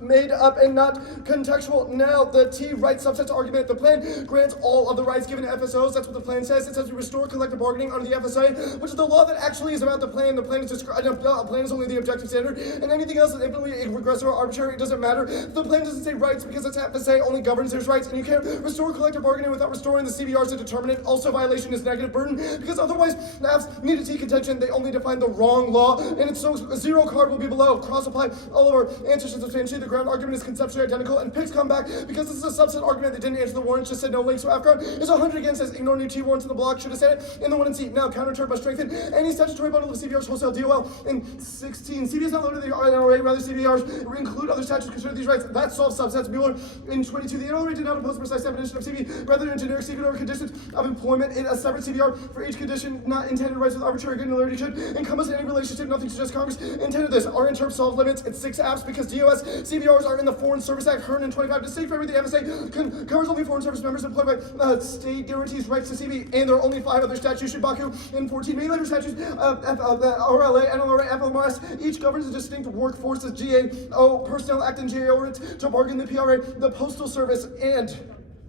made up and not contextual. Now, the T rights subsets argument. The plan grants all of the rights given to FSOs. That's what the plan says. It says we restore collective bargaining under the FSA, which is the law that actually is about the plan. The plan is plan is only the objective standard, and anything else is infinitely regressive or arbitrary. It doesn't matter. The plan doesn't say rights because it's FSA only governs there's rights, and you can't restore collective bargaining without restoring the CBRs to determine it. Also, violation is negative burden because otherwise, NAFs need a T contention. They only define the wrong law, and it's so 0 card will be below. Cross apply all of our answers to substantially. The ground argument is conceptually identical, and picks come back because this is a subset argument that didn't answer the warrant, just said no link. So AFCON is 100 again, says ignore new T warrants in the block. Should have said it in the 1 and C. Now counter by strengthen any statutory bundle of CBRs wholesale DOL. In 16, CBRs not loaded the NRA, rather CBRs include other statutes consider these rights. That solves subsets. Mueller in 22, the NRA did not impose a precise definition of CB rather than generic CBR conditions of employment in a separate CBR for each condition. Not intended rights with arbitrary granularity should encompass any relationship. Nothing suggests Congress intended this. Our interim solve limits. It's 6 apps because DOS CBRs are in the Foreign Service Act. Hirn and 25 to state favor the FSA covers only foreign service members employed by state guarantees rights to CB, and there are only 5 other statutes. Baku in 14 many later statutes. RLA, NLRA, FLMRS. Each governs a distinct workforce as GAO personnel act and GAO rights to bargain the PRA, the Postal Service, and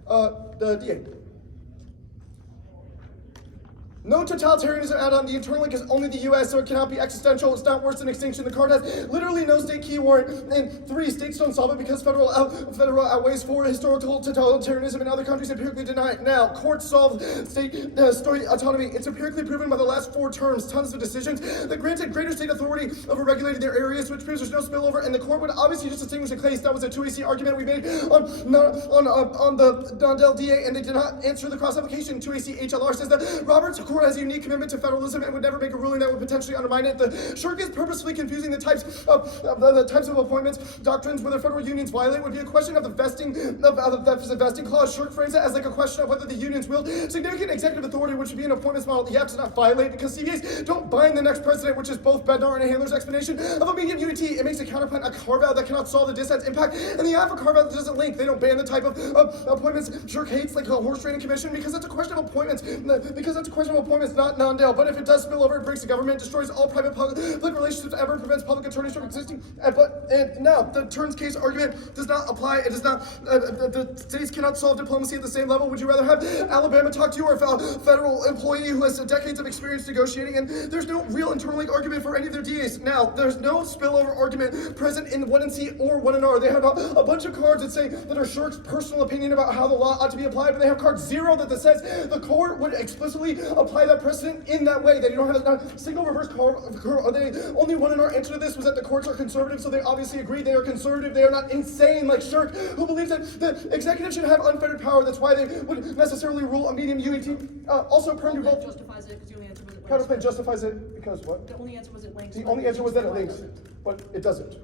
the DA. No totalitarianism add-on. The internal link is only the U.S., so it cannot be existential. It's not worse than extinction. The card has literally no state key warrant. And 3, states don't solve it because federal outweighs 4, historical totalitarianism in other countries empirically deny it. Now, courts solve state autonomy. It's empirically proven by the last 4 terms. Tons of decisions that granted greater state authority over regulating their areas, which proves there's no spillover. And the court would obviously just distinguish a case. That was a 2AC argument we made on the Dondell DA, and they did not answer the cross-application. 2AC HLR says that Roberts court has a unique commitment to federalism and would never make a ruling that would potentially undermine it. The Shirk is purposefully confusing the types of appointments doctrines whether federal unions violate would be a question of the vesting clause. Shirk frames it as like a question of whether the unions wield significant executive authority, which would be an appointments model the app does not violate because CBAs don't bind the next president, which is both Bednar and Handler's explanation of a medium UET. It makes a counterpoint, a carve-out that cannot solve the dissent's impact, and the AFF carve-out that doesn't link. They don't ban the type of appointments Shirk hates, like a horse trading commission, because that's a question of appointments. Not non-Dale. But if it does spill over, it breaks the government, destroys all private public relationships ever, prevents public attorneys from existing. And now the Turns case argument does not apply. It does not. The states cannot solve diplomacy at the same level. Would you rather have Alabama talk to you or a federal employee who has decades of experience negotiating? And there's no real internal link argument for any of their DAs. Now there's no spillover argument present in 1 and C or 1 and R. They have a bunch of cards that say that are Shirk's personal opinion about how the law ought to be applied, but they have card 0 that says the court would explicitly apply that precedent in that way. That you don't have a single reverse card. They only 1 in our answer to this was that the courts are conservative, so they obviously agree they are conservative. They are not insane like Shirk, who believes that the executive should have unfettered power. That's why they would necessarily rule a medium UET. Also, perm to vote. Justifies it because the only answer was it links. Counterpoint justifies it because what? The only answer was it links. The only answer was that it links, but it doesn't.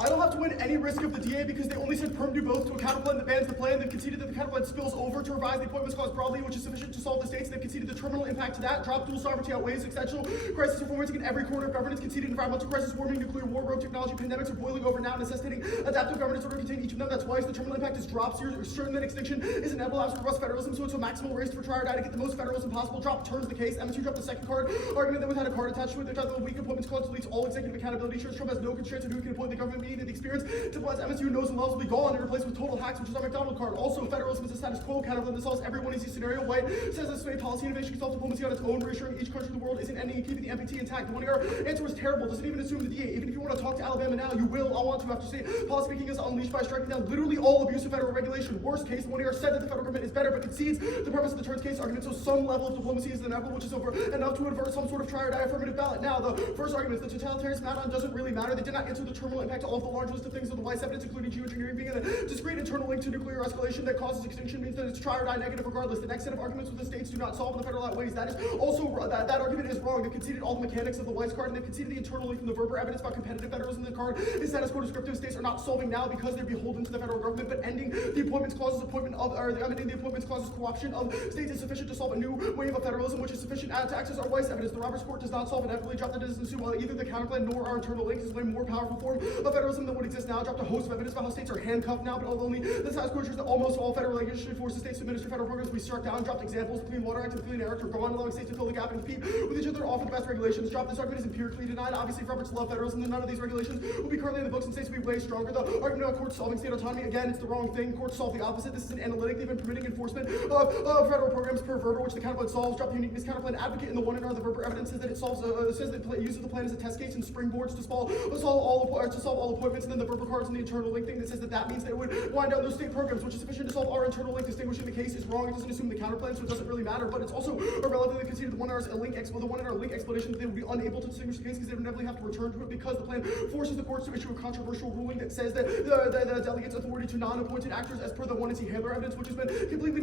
I don't have to win any risk of the DA because they only said perm do both to a counterplan that bans the plan. They've conceded that the counterplan spills over to revise the appointments clause broadly, which is sufficient to solve the states. They've conceded the terminal impact to that. Drop dual sovereignty outweighs existential crisis reforming in every corner of governance. Conceded environmental crisis, warming, nuclear war, rogue technology, pandemics are boiling over now, necessitating adaptive governance in order to contain each of them. That's why the terminal impact is drops. You're certain that extinction is inevitable after robust federalism, so it's a maximal race for try or die to get the most federalism possible. Drop turns the case. MSU dropped the second card argument that without a card attached to it. They dropped the weak appointments clause deletes all executive accountability. Shows Trump has no constraints on who can appoint the government, meaning that the experience diplomats MSU knows and loves will be gone and replaced with total hacks, which is our McDonald card. Also, federalism is a status quo counterplan that solves every one easy scenario. White says this way policy innovation can solve diplomacy on its own, reassuring each country in the world isn't ending and keeping the MPT intact. The 1 year answer was terrible. Doesn't even assume the DA. Even if you want to talk to Alabama now, you will. I'll want to after state policy making is unleashed by striking down literally all abuse of federal regulation. Worst case, the 1 year said that the federal government is better, but concedes the premise of the turns case argument. So some level of diplomacy is inevitable, which is over enough to avert some sort of try or die affirmative ballot. Now, the first argument is the totalitarian smackdown doesn't really matter. They did not answer the terminal impact to all of the large list of things of the Weiss evidence, including geoengineering being a discrete internal link to nuclear escalation that causes extinction means that it's try or die negative regardless. The next set of arguments with the states do not solve in the federal outweighs. That is also that argument is wrong. They've conceded all the mechanics of the Weiss card, and they've conceded the internal link from the Revare evidence about competitive federalism. The card is status quo descriptive. States are not solving now because they're beholden to the federal government, but ending the appointments clause's ending the appointments clause's co-option of states is sufficient to solve a new wave of federalism, which is sufficient to access our Weiss evidence. The Roberts Court does not solve inevitably. Drop that doesn't assume either the counterplan nor our internal link is a way more powerful form of federalism than would exist now. Dropped a host of evidence about how states are handcuffed now, but only the status quo ensures that almost all federal legislation forces states to administer federal programs. We struck down, dropped examples. The Clean Water Act and Clean Air Act are gone, allowing states to fill the gap and compete with each other, offer the best regulations. Drop this argument is empirically denied. Obviously, if Roberts love federalism, then none of these regulations will be currently in the books, and states will be way stronger. The argument about courts solving state autonomy, again, it's the wrong thing. Courts solve the opposite. This is an analytic. They've been permitting enforcement of federal programs per Revare, which the counterplan solves. Drop the uniqueness counterplan advocate in the 1 and R. The Revare evidence says that it solves says that it uses the plan as a test case and springboards to solve all appointments, and then the Revare cards and the internal link thing that says that means that it would wind down those state programs, which is sufficient to solve our internal link. Distinguishing the case is wrong. It doesn't assume the counterplan, so it doesn't really matter. But it's also irrelevant. They conceded the 1 hour's link the 1 hour link explanation that they would be unable to distinguish the case because they would inevitably have to return to it because the plan forces the courts to issue a controversial ruling that says that the delegates' authority to non-appointed actors, as per the 1 handler evidence, which has been completely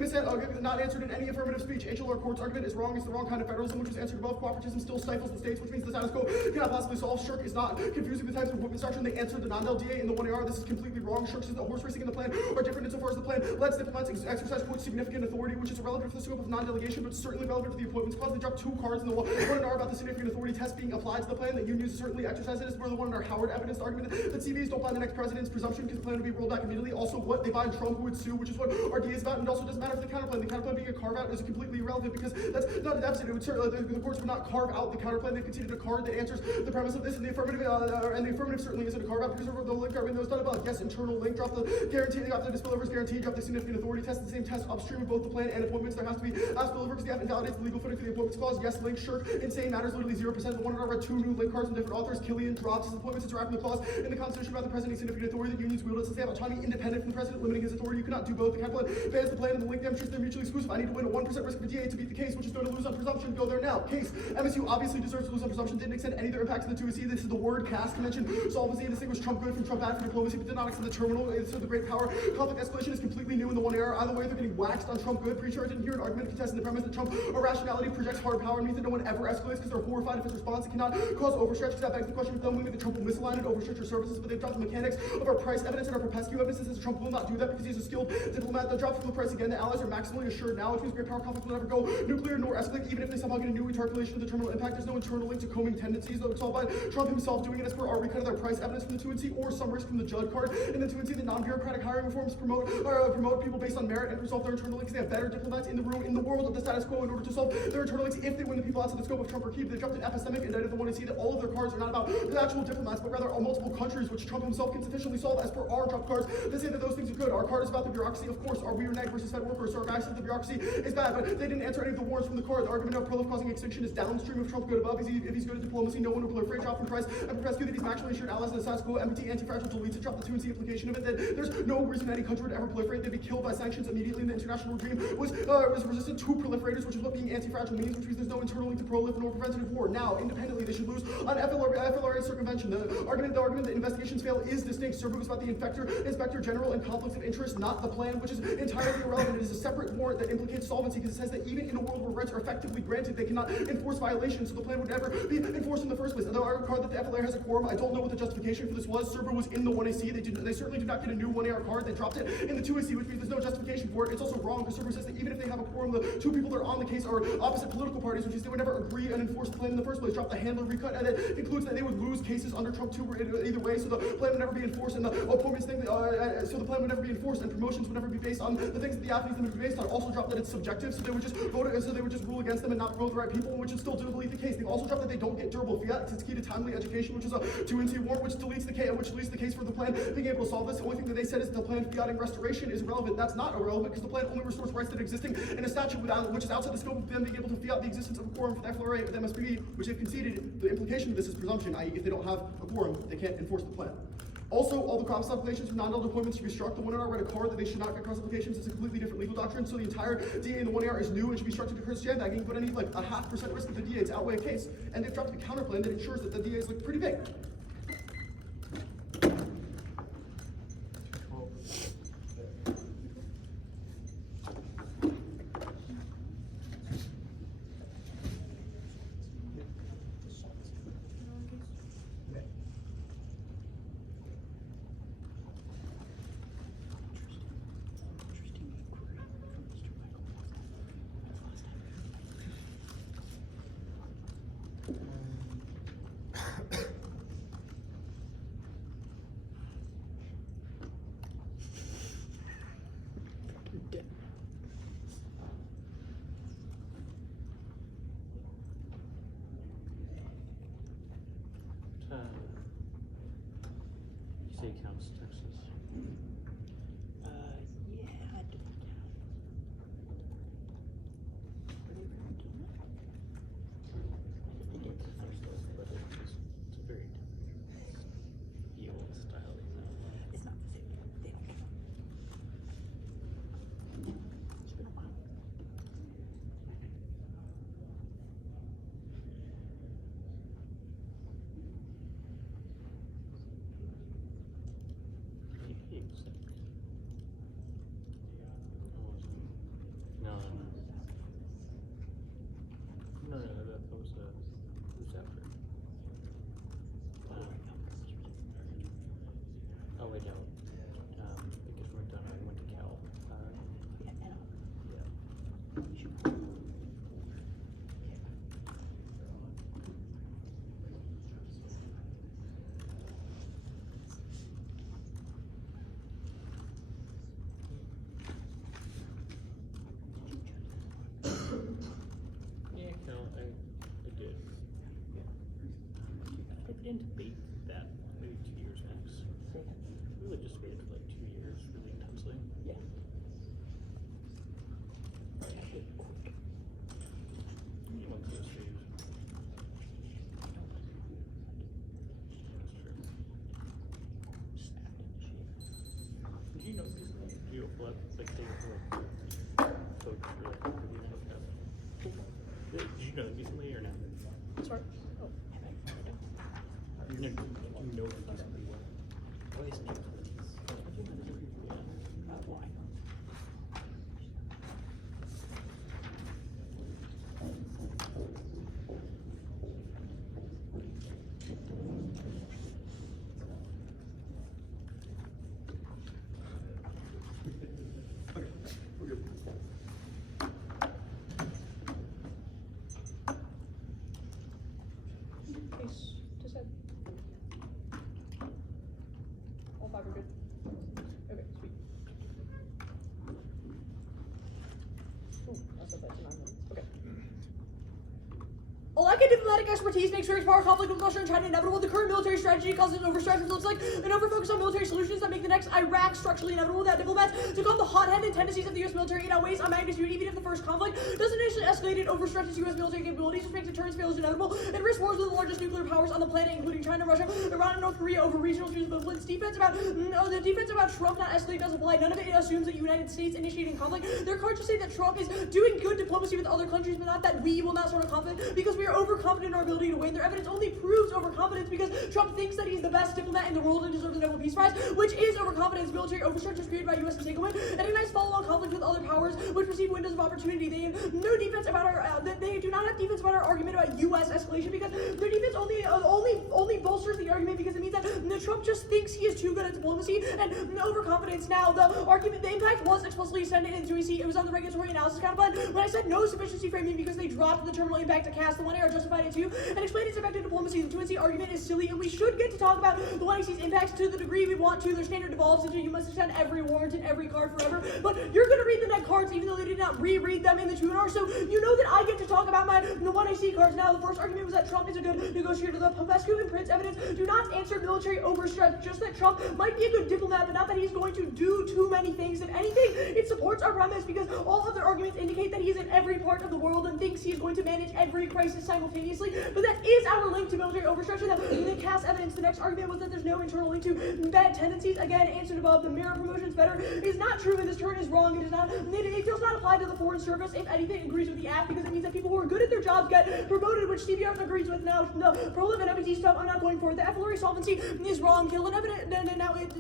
not answered in any affirmative speech. HLR court's argument is wrong. It's the wrong kind of federalism, which was answered above. Cooperatism still stifles the states, which means the status quo cannot possibly solve. Shirk is not confusing the types of appointment structure. They answered the non-del DA in the 1 AR. This is completely wrong. Shirk says that horse racing and the plan are different insofar as the plan lets diplomats exercise quote significant authority, which is irrelevant for the scope of non-delegation, but certainly relevant for the appointments clause. They dropped 2 cards in the 1 AR about the significant authority test being applied to the plan. That unions certainly exercise it as per the 1 AR Howard evidence argument that CVs don't buy the next president's presumption because the plan would be rolled back immediately. Also, what they buy Trump who would sue, which is what our DA is about, and it also doesn't matter for the counterplan. The counterplan being a carve out is completely irrelevant because that's not a deficit. It would certainly the courts would not carve out the counterplan. They've conceded a card that answers the premise of this, and the affirmative certainly isn't a carve out because of the link argument that was done about. Yes, internal link. Drop the guarantee. They got the spillovers guarantee. Drop the significant authority test. The same test upstream of both the plan and appointments. There has to be a spillover because the app invalidates the legal footing for the appointments clause. Yes, link. Shirk. Insane matters. Literally 0%. The 1 AR read 2 new link cards from different authors. Killian drops his appointments interact with the clause in the Constitution about the president's significant authority that unions wield. It says they have autonomy independent from the president, limiting his authority. You cannot do both. The counterplan bans the plan and the link demonstrates they're mutually exclusive. I need to win a 1% risk of a DA to beat the case, which is going to lose on presumption. Go there now. Case. MSU obviously deserves to lose on presumption. Didn't extend any of their impact to the 2C. This is the word cast convention. Solvency distinguished Trump good from Trump bad for diplomacy, but did not extend the terminal. So the great power conflict escalation is completely new in the 1 AR. Either way, they're getting waxed on Trump good. Pretty sure I didn't hear an argument contesting the premise that Trump irrationality projects hard power and means that no one ever escalates because they're horrified if its response. It cannot cause overstretch because that begs the question of them that Trump will misalign and overstretch your services, but they've dropped the mechanics of our price evidence and our propescue evidence that says Trump will not do that because he's a skilled diplomat. The drop from the price again. The allies are maximally assured now, which means great power conflict will never go nuclear nor escalate, even if they somehow get a new recalculation of the terminal impact. There's no internal link to combing tendencies, though it's all by Trump himself doing it as per our recut of their price evidence from the 2C or some risk from the Judd card. In the 2C, the non-bureaucratic hiring reforms promote people based on merit and resolve their internal links. They have better diplomats in the room in the world of the status quo in order to solve their internal links if they win the people outside the scope of Trump or keep. They dropped an epistemic indicted the 1C that all of their cards are not about the actual diplomats, but rather multiple countries, which Trump himself can sufficiently solve as per our drop cards. They say that those things are good. Our card is about the bureaucracy, of course. Are we NEG versus Fed workers? So our guy says the bureaucracy is bad, but they didn't answer any of the warrants from the card. The argument of pro-life causing extinction is downstream of Trump good above. If he's good at diplomacy, no one will proliferate, drop from price, and prosecute that he's maximally assured allies in the status quo. MPT anti-fragile deletes it, drop the 2C implication of it that there's no reason any country would ever proliferate. They'd be killed by sanctions immediately, and the international regime was resistant to proliferators, which is what being anti-fragile means, which means there's no internal link to prolif nor preventative war. Now, independently, they should lose on FLRA circumvention. The argument that investigations fail is distinct. Serbu was about the inspector general, and conflicts of interest, not the plan, which is entirely irrelevant. It is a separate warrant that implicates solvency because it says that even in a world where rights are effectively granted, they cannot enforce violations, so the plan would never be enforced in the first place. Although I regard that the FLRA has a quorum, I don't know what the justification for this was. Serbu was in the 1AC. They certainly did not get a new 1AR card. They dropped it in the 2AC, which means there's no justification for it. It's also wrong because Serbu says that even if they have a quorum, the two people that are on the case are opposite political parties, which means they would never agree and enforce the plan in the first place. Drop the handler recut, and it includes that they would lose cases under Trump 2 either way, so the plan would never be enforced, and the appointments thing, so the plan would never be enforced, and promotions would never be based on the things that the athletes would be based on. Also drop that it's subjective, so they would just vote, so they would just rule against them and not promote the right people, which is still believe the case. They've also dropped that they don't get durable fiat. It's key to timely education, which is a 2NC warrant, which deletes the case for the plan being able to solve this. The only thing that they said is the plan fiating restoration is irrelevant. That's not irrelevant because the plan only restores rights that are existing in a statute which is outside the scope of them being able to fiat the existence of a quorum for the FLRA with MSPB, which they've conceded. The implication of this is presumption, i.e. if they don't have a quorum, they can't enforce the plan. Also, all the cross applications for non-adult appointments should be struck. The 1AR read a card that they should not get cross applications. It's a completely different legal doctrine, so the entire DA in the 1AR is new and should be struck to Chris sandbagging, but any like a 0.5% risk of the DA to outweigh a case. And they've dropped a counter plan that ensures that the DA is like pretty big. You say counts Texas. Yeah, I don't know. Are they really doing it? It is. But it's a very different feel and style. It's not the same. They don't count. It's been a while. No, that was who's after? Oh wait, no. Because we're done, I went to Cal. Yeah, and Yeah. you should probably. Yeah, no, I did. I didn't debate that maybe 2 years max. Really just waited for like 2 years really intensely. Yeah. You want those shoes. Do you know this thing? Do you flip like they were coach for like did you know that recently or not? Sorry. Oh. You know them recently well. What is name? Why? Okay. A lack of diplomatic expertise makes various power conflict with Russia and China inevitable. The current military strategy causes an overstretch, which looks like an overfocus on military solutions that make the next Iraq structurally inevitable without diplomats to calm the hot-headed tendencies of the U.S. military in outweighs a magnitude, even if the first conflict doesn't initially escalate and overstretches U.S. military capabilities, which makes deterrence failures inevitable, and risks wars with the largest nuclear powers on the planet, including China, Russia, Iran, and North Korea over regional streams of influence. The defense about Trump not escalating does apply. None of it assumes that United States initiating conflict. They're hard to say that Trump is doing good diplomacy with other countries, but not that we will not sort of conflict, because we are overconfident in our ability to win. Their evidence only proves overconfidence because Trump thinks that he's the best diplomat in the world and deserves the Nobel Peace Prize, which is overconfidence. Military overstretches created by U.S. entanglement and a nice follow-on conflict with other powers which perceive windows of opportunity. They have no defense about our. They do not have defense about our argument about U.S. escalation because their defense only bolsters the argument because it means that Trump just thinks he is too good at diplomacy and overconfidence. Now the impact was explicitly extended in the 2AC. It was on the regulatory analysis counterplan when I said no sufficiency framing because they dropped the terminal impact to cast the 1A justified it too and explained its effect in diplomacy. The 2AC argument is silly and we should get to talk about the 1AC's impacts to the degree we want to. Their standard devolves into you must extend every warrant and every card forever, but you're going to read the NEG cards even though they did not reread them in the 2NR, so you know that I get to talk about the 1AC cards now. The first argument was that Trump is a good negotiator. The Popescu and Prince evidence do not answer military overstretch, just that Trump might be a good diplomat, but not that he's going to do too many things. If anything, it supports our premise because all of their arguments indicate that he is in every part of the world and thinks he is going to manage every crisis simultaneously, but that is our link to military overstretch. And the cast evidence, the next argument was that there's no internal link to bad tendencies. Again, answered above, the mirror promotions better is not true, and this turn is wrong. It does not apply to the foreign service. If anything, it agrees with the AFF because it means that people who are good at their jobs get promoted, which CBR agrees with. Now, the pro-live and MPT stuff, I'm not going for it. The FLRA solvency is wrong. Kill and evidence,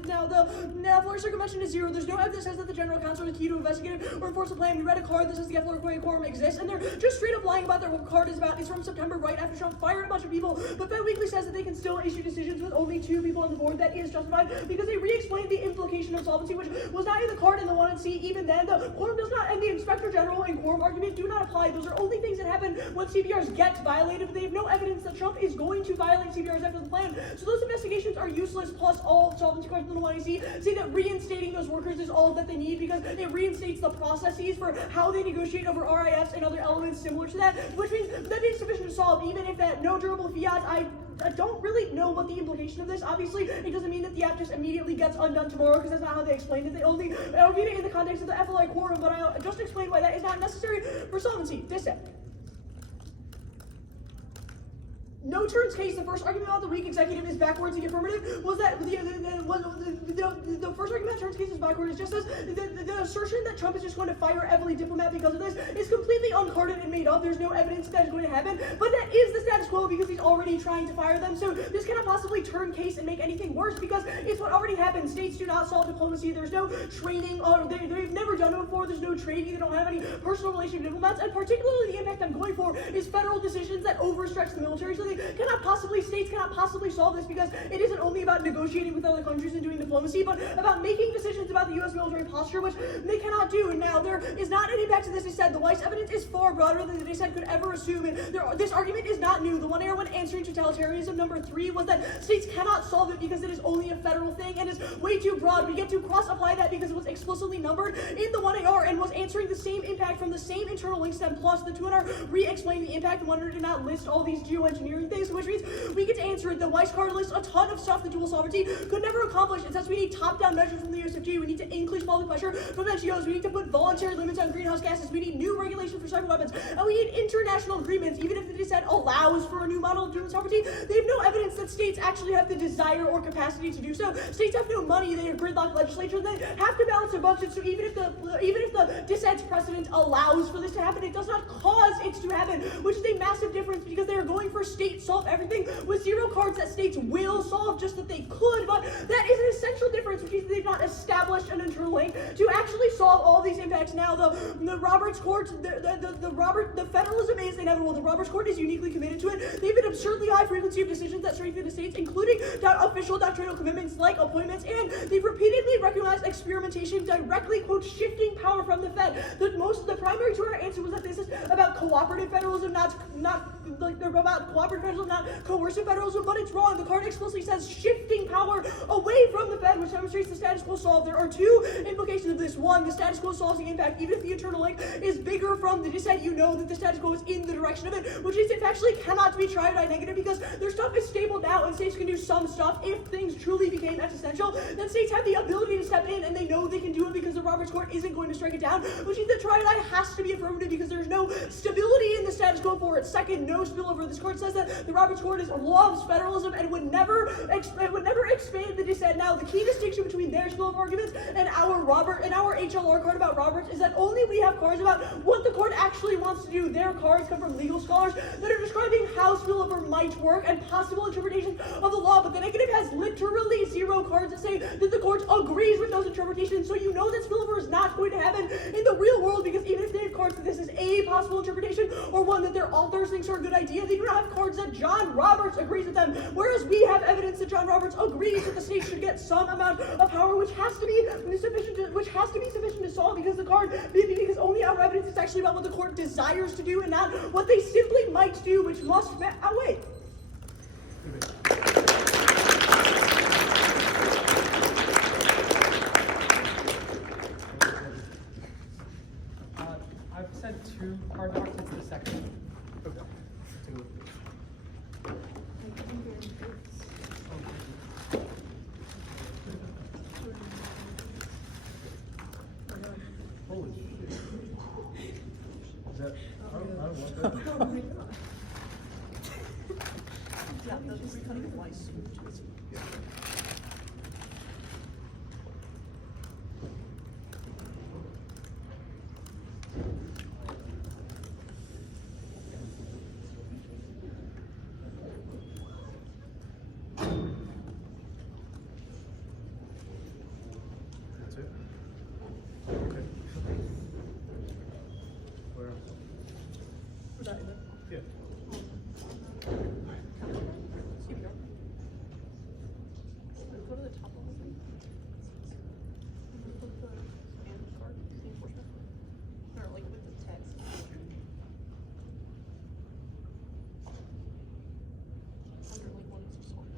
now the FLRA circumvention is zero. There's no evidence that says that the general counsel is key to investigate or enforce a plan. We read a card that says the FLRA quorum exists, and they're just straight up lying about their what card is about. It's from September, right after Trump fired a bunch of people, but Fed Weekly says that they can still issue decisions with only 2 people on the board. That is justified because they re-explained the implication of solvency, which was not in the card in the 1C. Even then, the quorum does not, and the inspector general and quorum argument do not apply. Those are only things that happen when CBRs get violated, but they have no evidence that Trump is going to violate CBRs after the plan. So those investigations are useless, plus all solvency cards in the 1AC say that reinstating those workers is all that they need because it reinstates the processes for how they negotiate over RIFs and other elements similar to that, which means that is sufficient to solve, even if that no durable fiat, I don't really know what the implication of this. Obviously, it doesn't mean that the app just immediately gets undone tomorrow because that's not how they explained it. They only argued it in the context of the FLI quorum, but I just explained why that is not necessary for solvency. Dissent. No turns case, the first argument about the weak executive is backwards. The affirmative was that the first argument turns case is backwards. It just says the assertion that Trump is just going to fire every diplomat because of this is completely uncarded and made up. There's no evidence that is going to happen, but that is the status quo because he's already trying to fire them. So this cannot possibly turn case and make anything worse because it's what already happened. States do not solve diplomacy. There's no training. They've never done it before. There's no training. They don't have any personal relation with diplomats, and particularly the impact I'm going for is federal decisions that overstretch the military. So states cannot possibly solve this because it isn't only about negotiating with other countries and doing diplomacy, but about making decisions about the U.S. military posture, which they cannot do. And now there is not an impact to this dissent. The Weiss evidence is far broader than the dissent could ever assume, and this argument is not new. The one error when answering totalitarianism number 3 was that states cannot solve it because it is only a federal thing and is way too broad. We get to cross-apply that because it was explicitly numbered in the 1AR and was answering the same impact from the same internal link stem, plus the 2NR re-explained the impact. The 1NR did not list all these geoengineering things, which means we get to answer it. The Weiss card lists a ton of stuff that dual sovereignty could never accomplish. It says we need top-down measures from the USFG. We need to increase public pressure from NGOs. We need to put voluntary limits on greenhouse gases. We need new regulation for cyber weapons. And we need international agreements. Even if the dissent allows for a new model of dual sovereignty, they have no evidence that states actually have the desire or capacity to do so. States have no money. They are gridlocked legislature. They have to balance their budget. So even if the dissent's precedent allows for this to happen, it does not cause it to happen, which is a massive difference because they are going for state solve everything with 0 cards that states will solve, just that they could, but that is an essential difference, which means they've not established an internal link to actually solve all these impacts. Now, the Roberts Court, the federalism is inevitable. The Roberts Court is uniquely committed to it. They have an absurdly high frequency of decisions that strengthen the states, including official doctrinal commitments like appointments, and they've repeatedly recognized experimentation directly, quote, shifting power from the Fed. The primary to our answer was that this is about cooperative federalism, not about cooperative federalism, not coercive federalism, but it's wrong. The card explicitly says shifting power away from the Fed, which demonstrates the status quo solved. There are two implications of this. One, the status quo solves the impact, even if the internal link is bigger from the dissent. You know that the status quo is in the direction of it, which means it actually cannot be tried negative because their stuff is stable now, and states can do some stuff. If things truly became existential, then states have the ability to step in, and they know they can do it because the Roberts Court isn't going to strike it down, which means that triad has to be affirmative because there's no stability in the status quo for it. Second, no spillover. This court says that the Roberts Court loves federalism and would never expand the dissent. Now, the key distinction between their spillover arguments and our HLR card about Roberts is that only we have cards about what the court actually wants to do. Their cards come from legal scholars that are describing how spillover might work and possible interpretations of the law, but the negative has literally 0 cards that say that the court agrees with those interpretations, so you know that spillover is not going to happen in the real world, because even if they have cards that this is a possible interpretation or one that their authors think are a good idea, they do not have cards that John Roberts agrees with them, whereas we have evidence that John Roberts agrees that the state should get some amount of power, which has to be sufficient to solve, because because only our evidence is actually about what the court desires to do and not what they simply might do, which must wait. I've said 2 card docs. It's the second. Okay. Holy shit. Is that, I don't want that. Yeah, that's cutting twice. That's it? Okay. Where else? Was that it? Yeah. Go to the top of the thing. Put the and card, the enforcement. Or like with the text. Under like one of these songs.